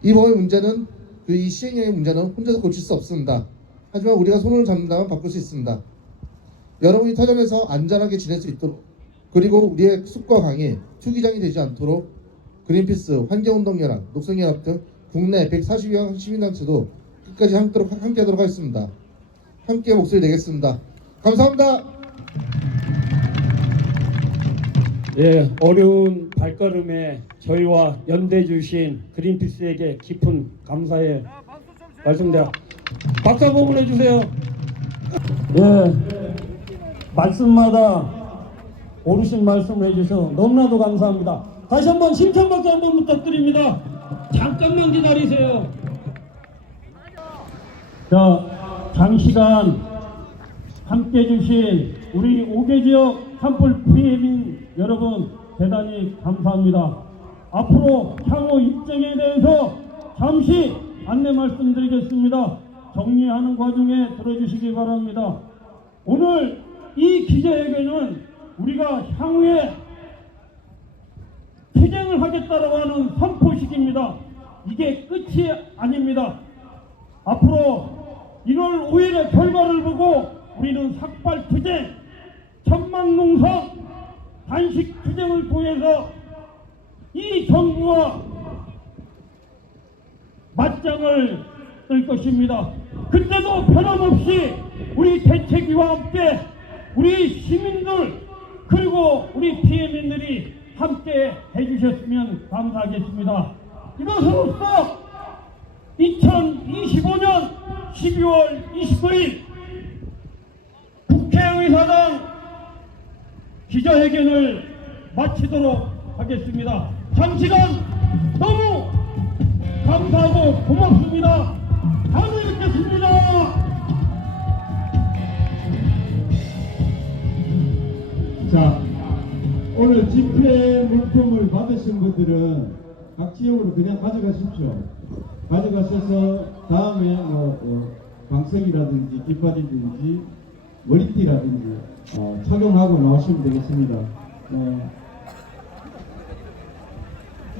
이 법의 문제는 이 시행령의 문제는 혼자서 고칠 수 없습니다. 하지만 우리가 손을 잡는다면 바꿀 수 있습니다. 여러분이 터전에서 안전하게 지낼 수 있도록, 그리고 우리의 숲과 강이 투기장이 되지 않도록 그린피스, 환경운동연합, 녹색연합 등 국내 140여 시민단체도 끝까지 함께하도록 하겠습니다. 함께 목소리 내겠습니다. 감사합니다. 예, 어려운 발걸음에 저희와 연대해 주신 그린피스에게 깊은 감사의 말씀드립니다. 박수 한번 보내주세요. 예, 말씀마다 옳으신 말씀을 해주셔서 너무나도 감사합니다. 다시 한번 심찬 박수 한번 부탁드립니다. 잠깐만 기다리세요. 자, 장시간 함께 해주신 우리 5개 지역 산불 피해민 여러분 대단히 감사합니다. 앞으로 향후 일정에 대해서 잠시 안내 말씀드리겠습니다. 정리하는 과정에 들어주시기 바랍니다. 오늘 이 기자회견은 우리가 향후에 투쟁을 하겠다라고 하는 선포식입니다. 이게 끝이 아닙니다. 앞으로 1월 5일의 결과를 보고 우리는 삭발 투쟁, 천막농성, 단식 투쟁을 통해서 이 정부와 맞짱을 뜰 것입니다. 그때도 변함없이 우리 대책위와 함께 우리 시민들 그리고 우리 피해민들이 함께 해주셨으면 감사하겠습니다. 이것으로써 2025년 12월 29일 국회의사당 기자회견을 마치도록 하겠습니다. 장시간 너무 감사하고 고맙습니다. 다음에 뵙겠습니다. 자, 오늘 집회 물품을 받으신 분들은 각 지역으로 그냥 가져가십시오. 가져가셔서 다음에 방석이라든지 깃발이든지 머리띠라든지 착용하고 나오시면 되겠습니다.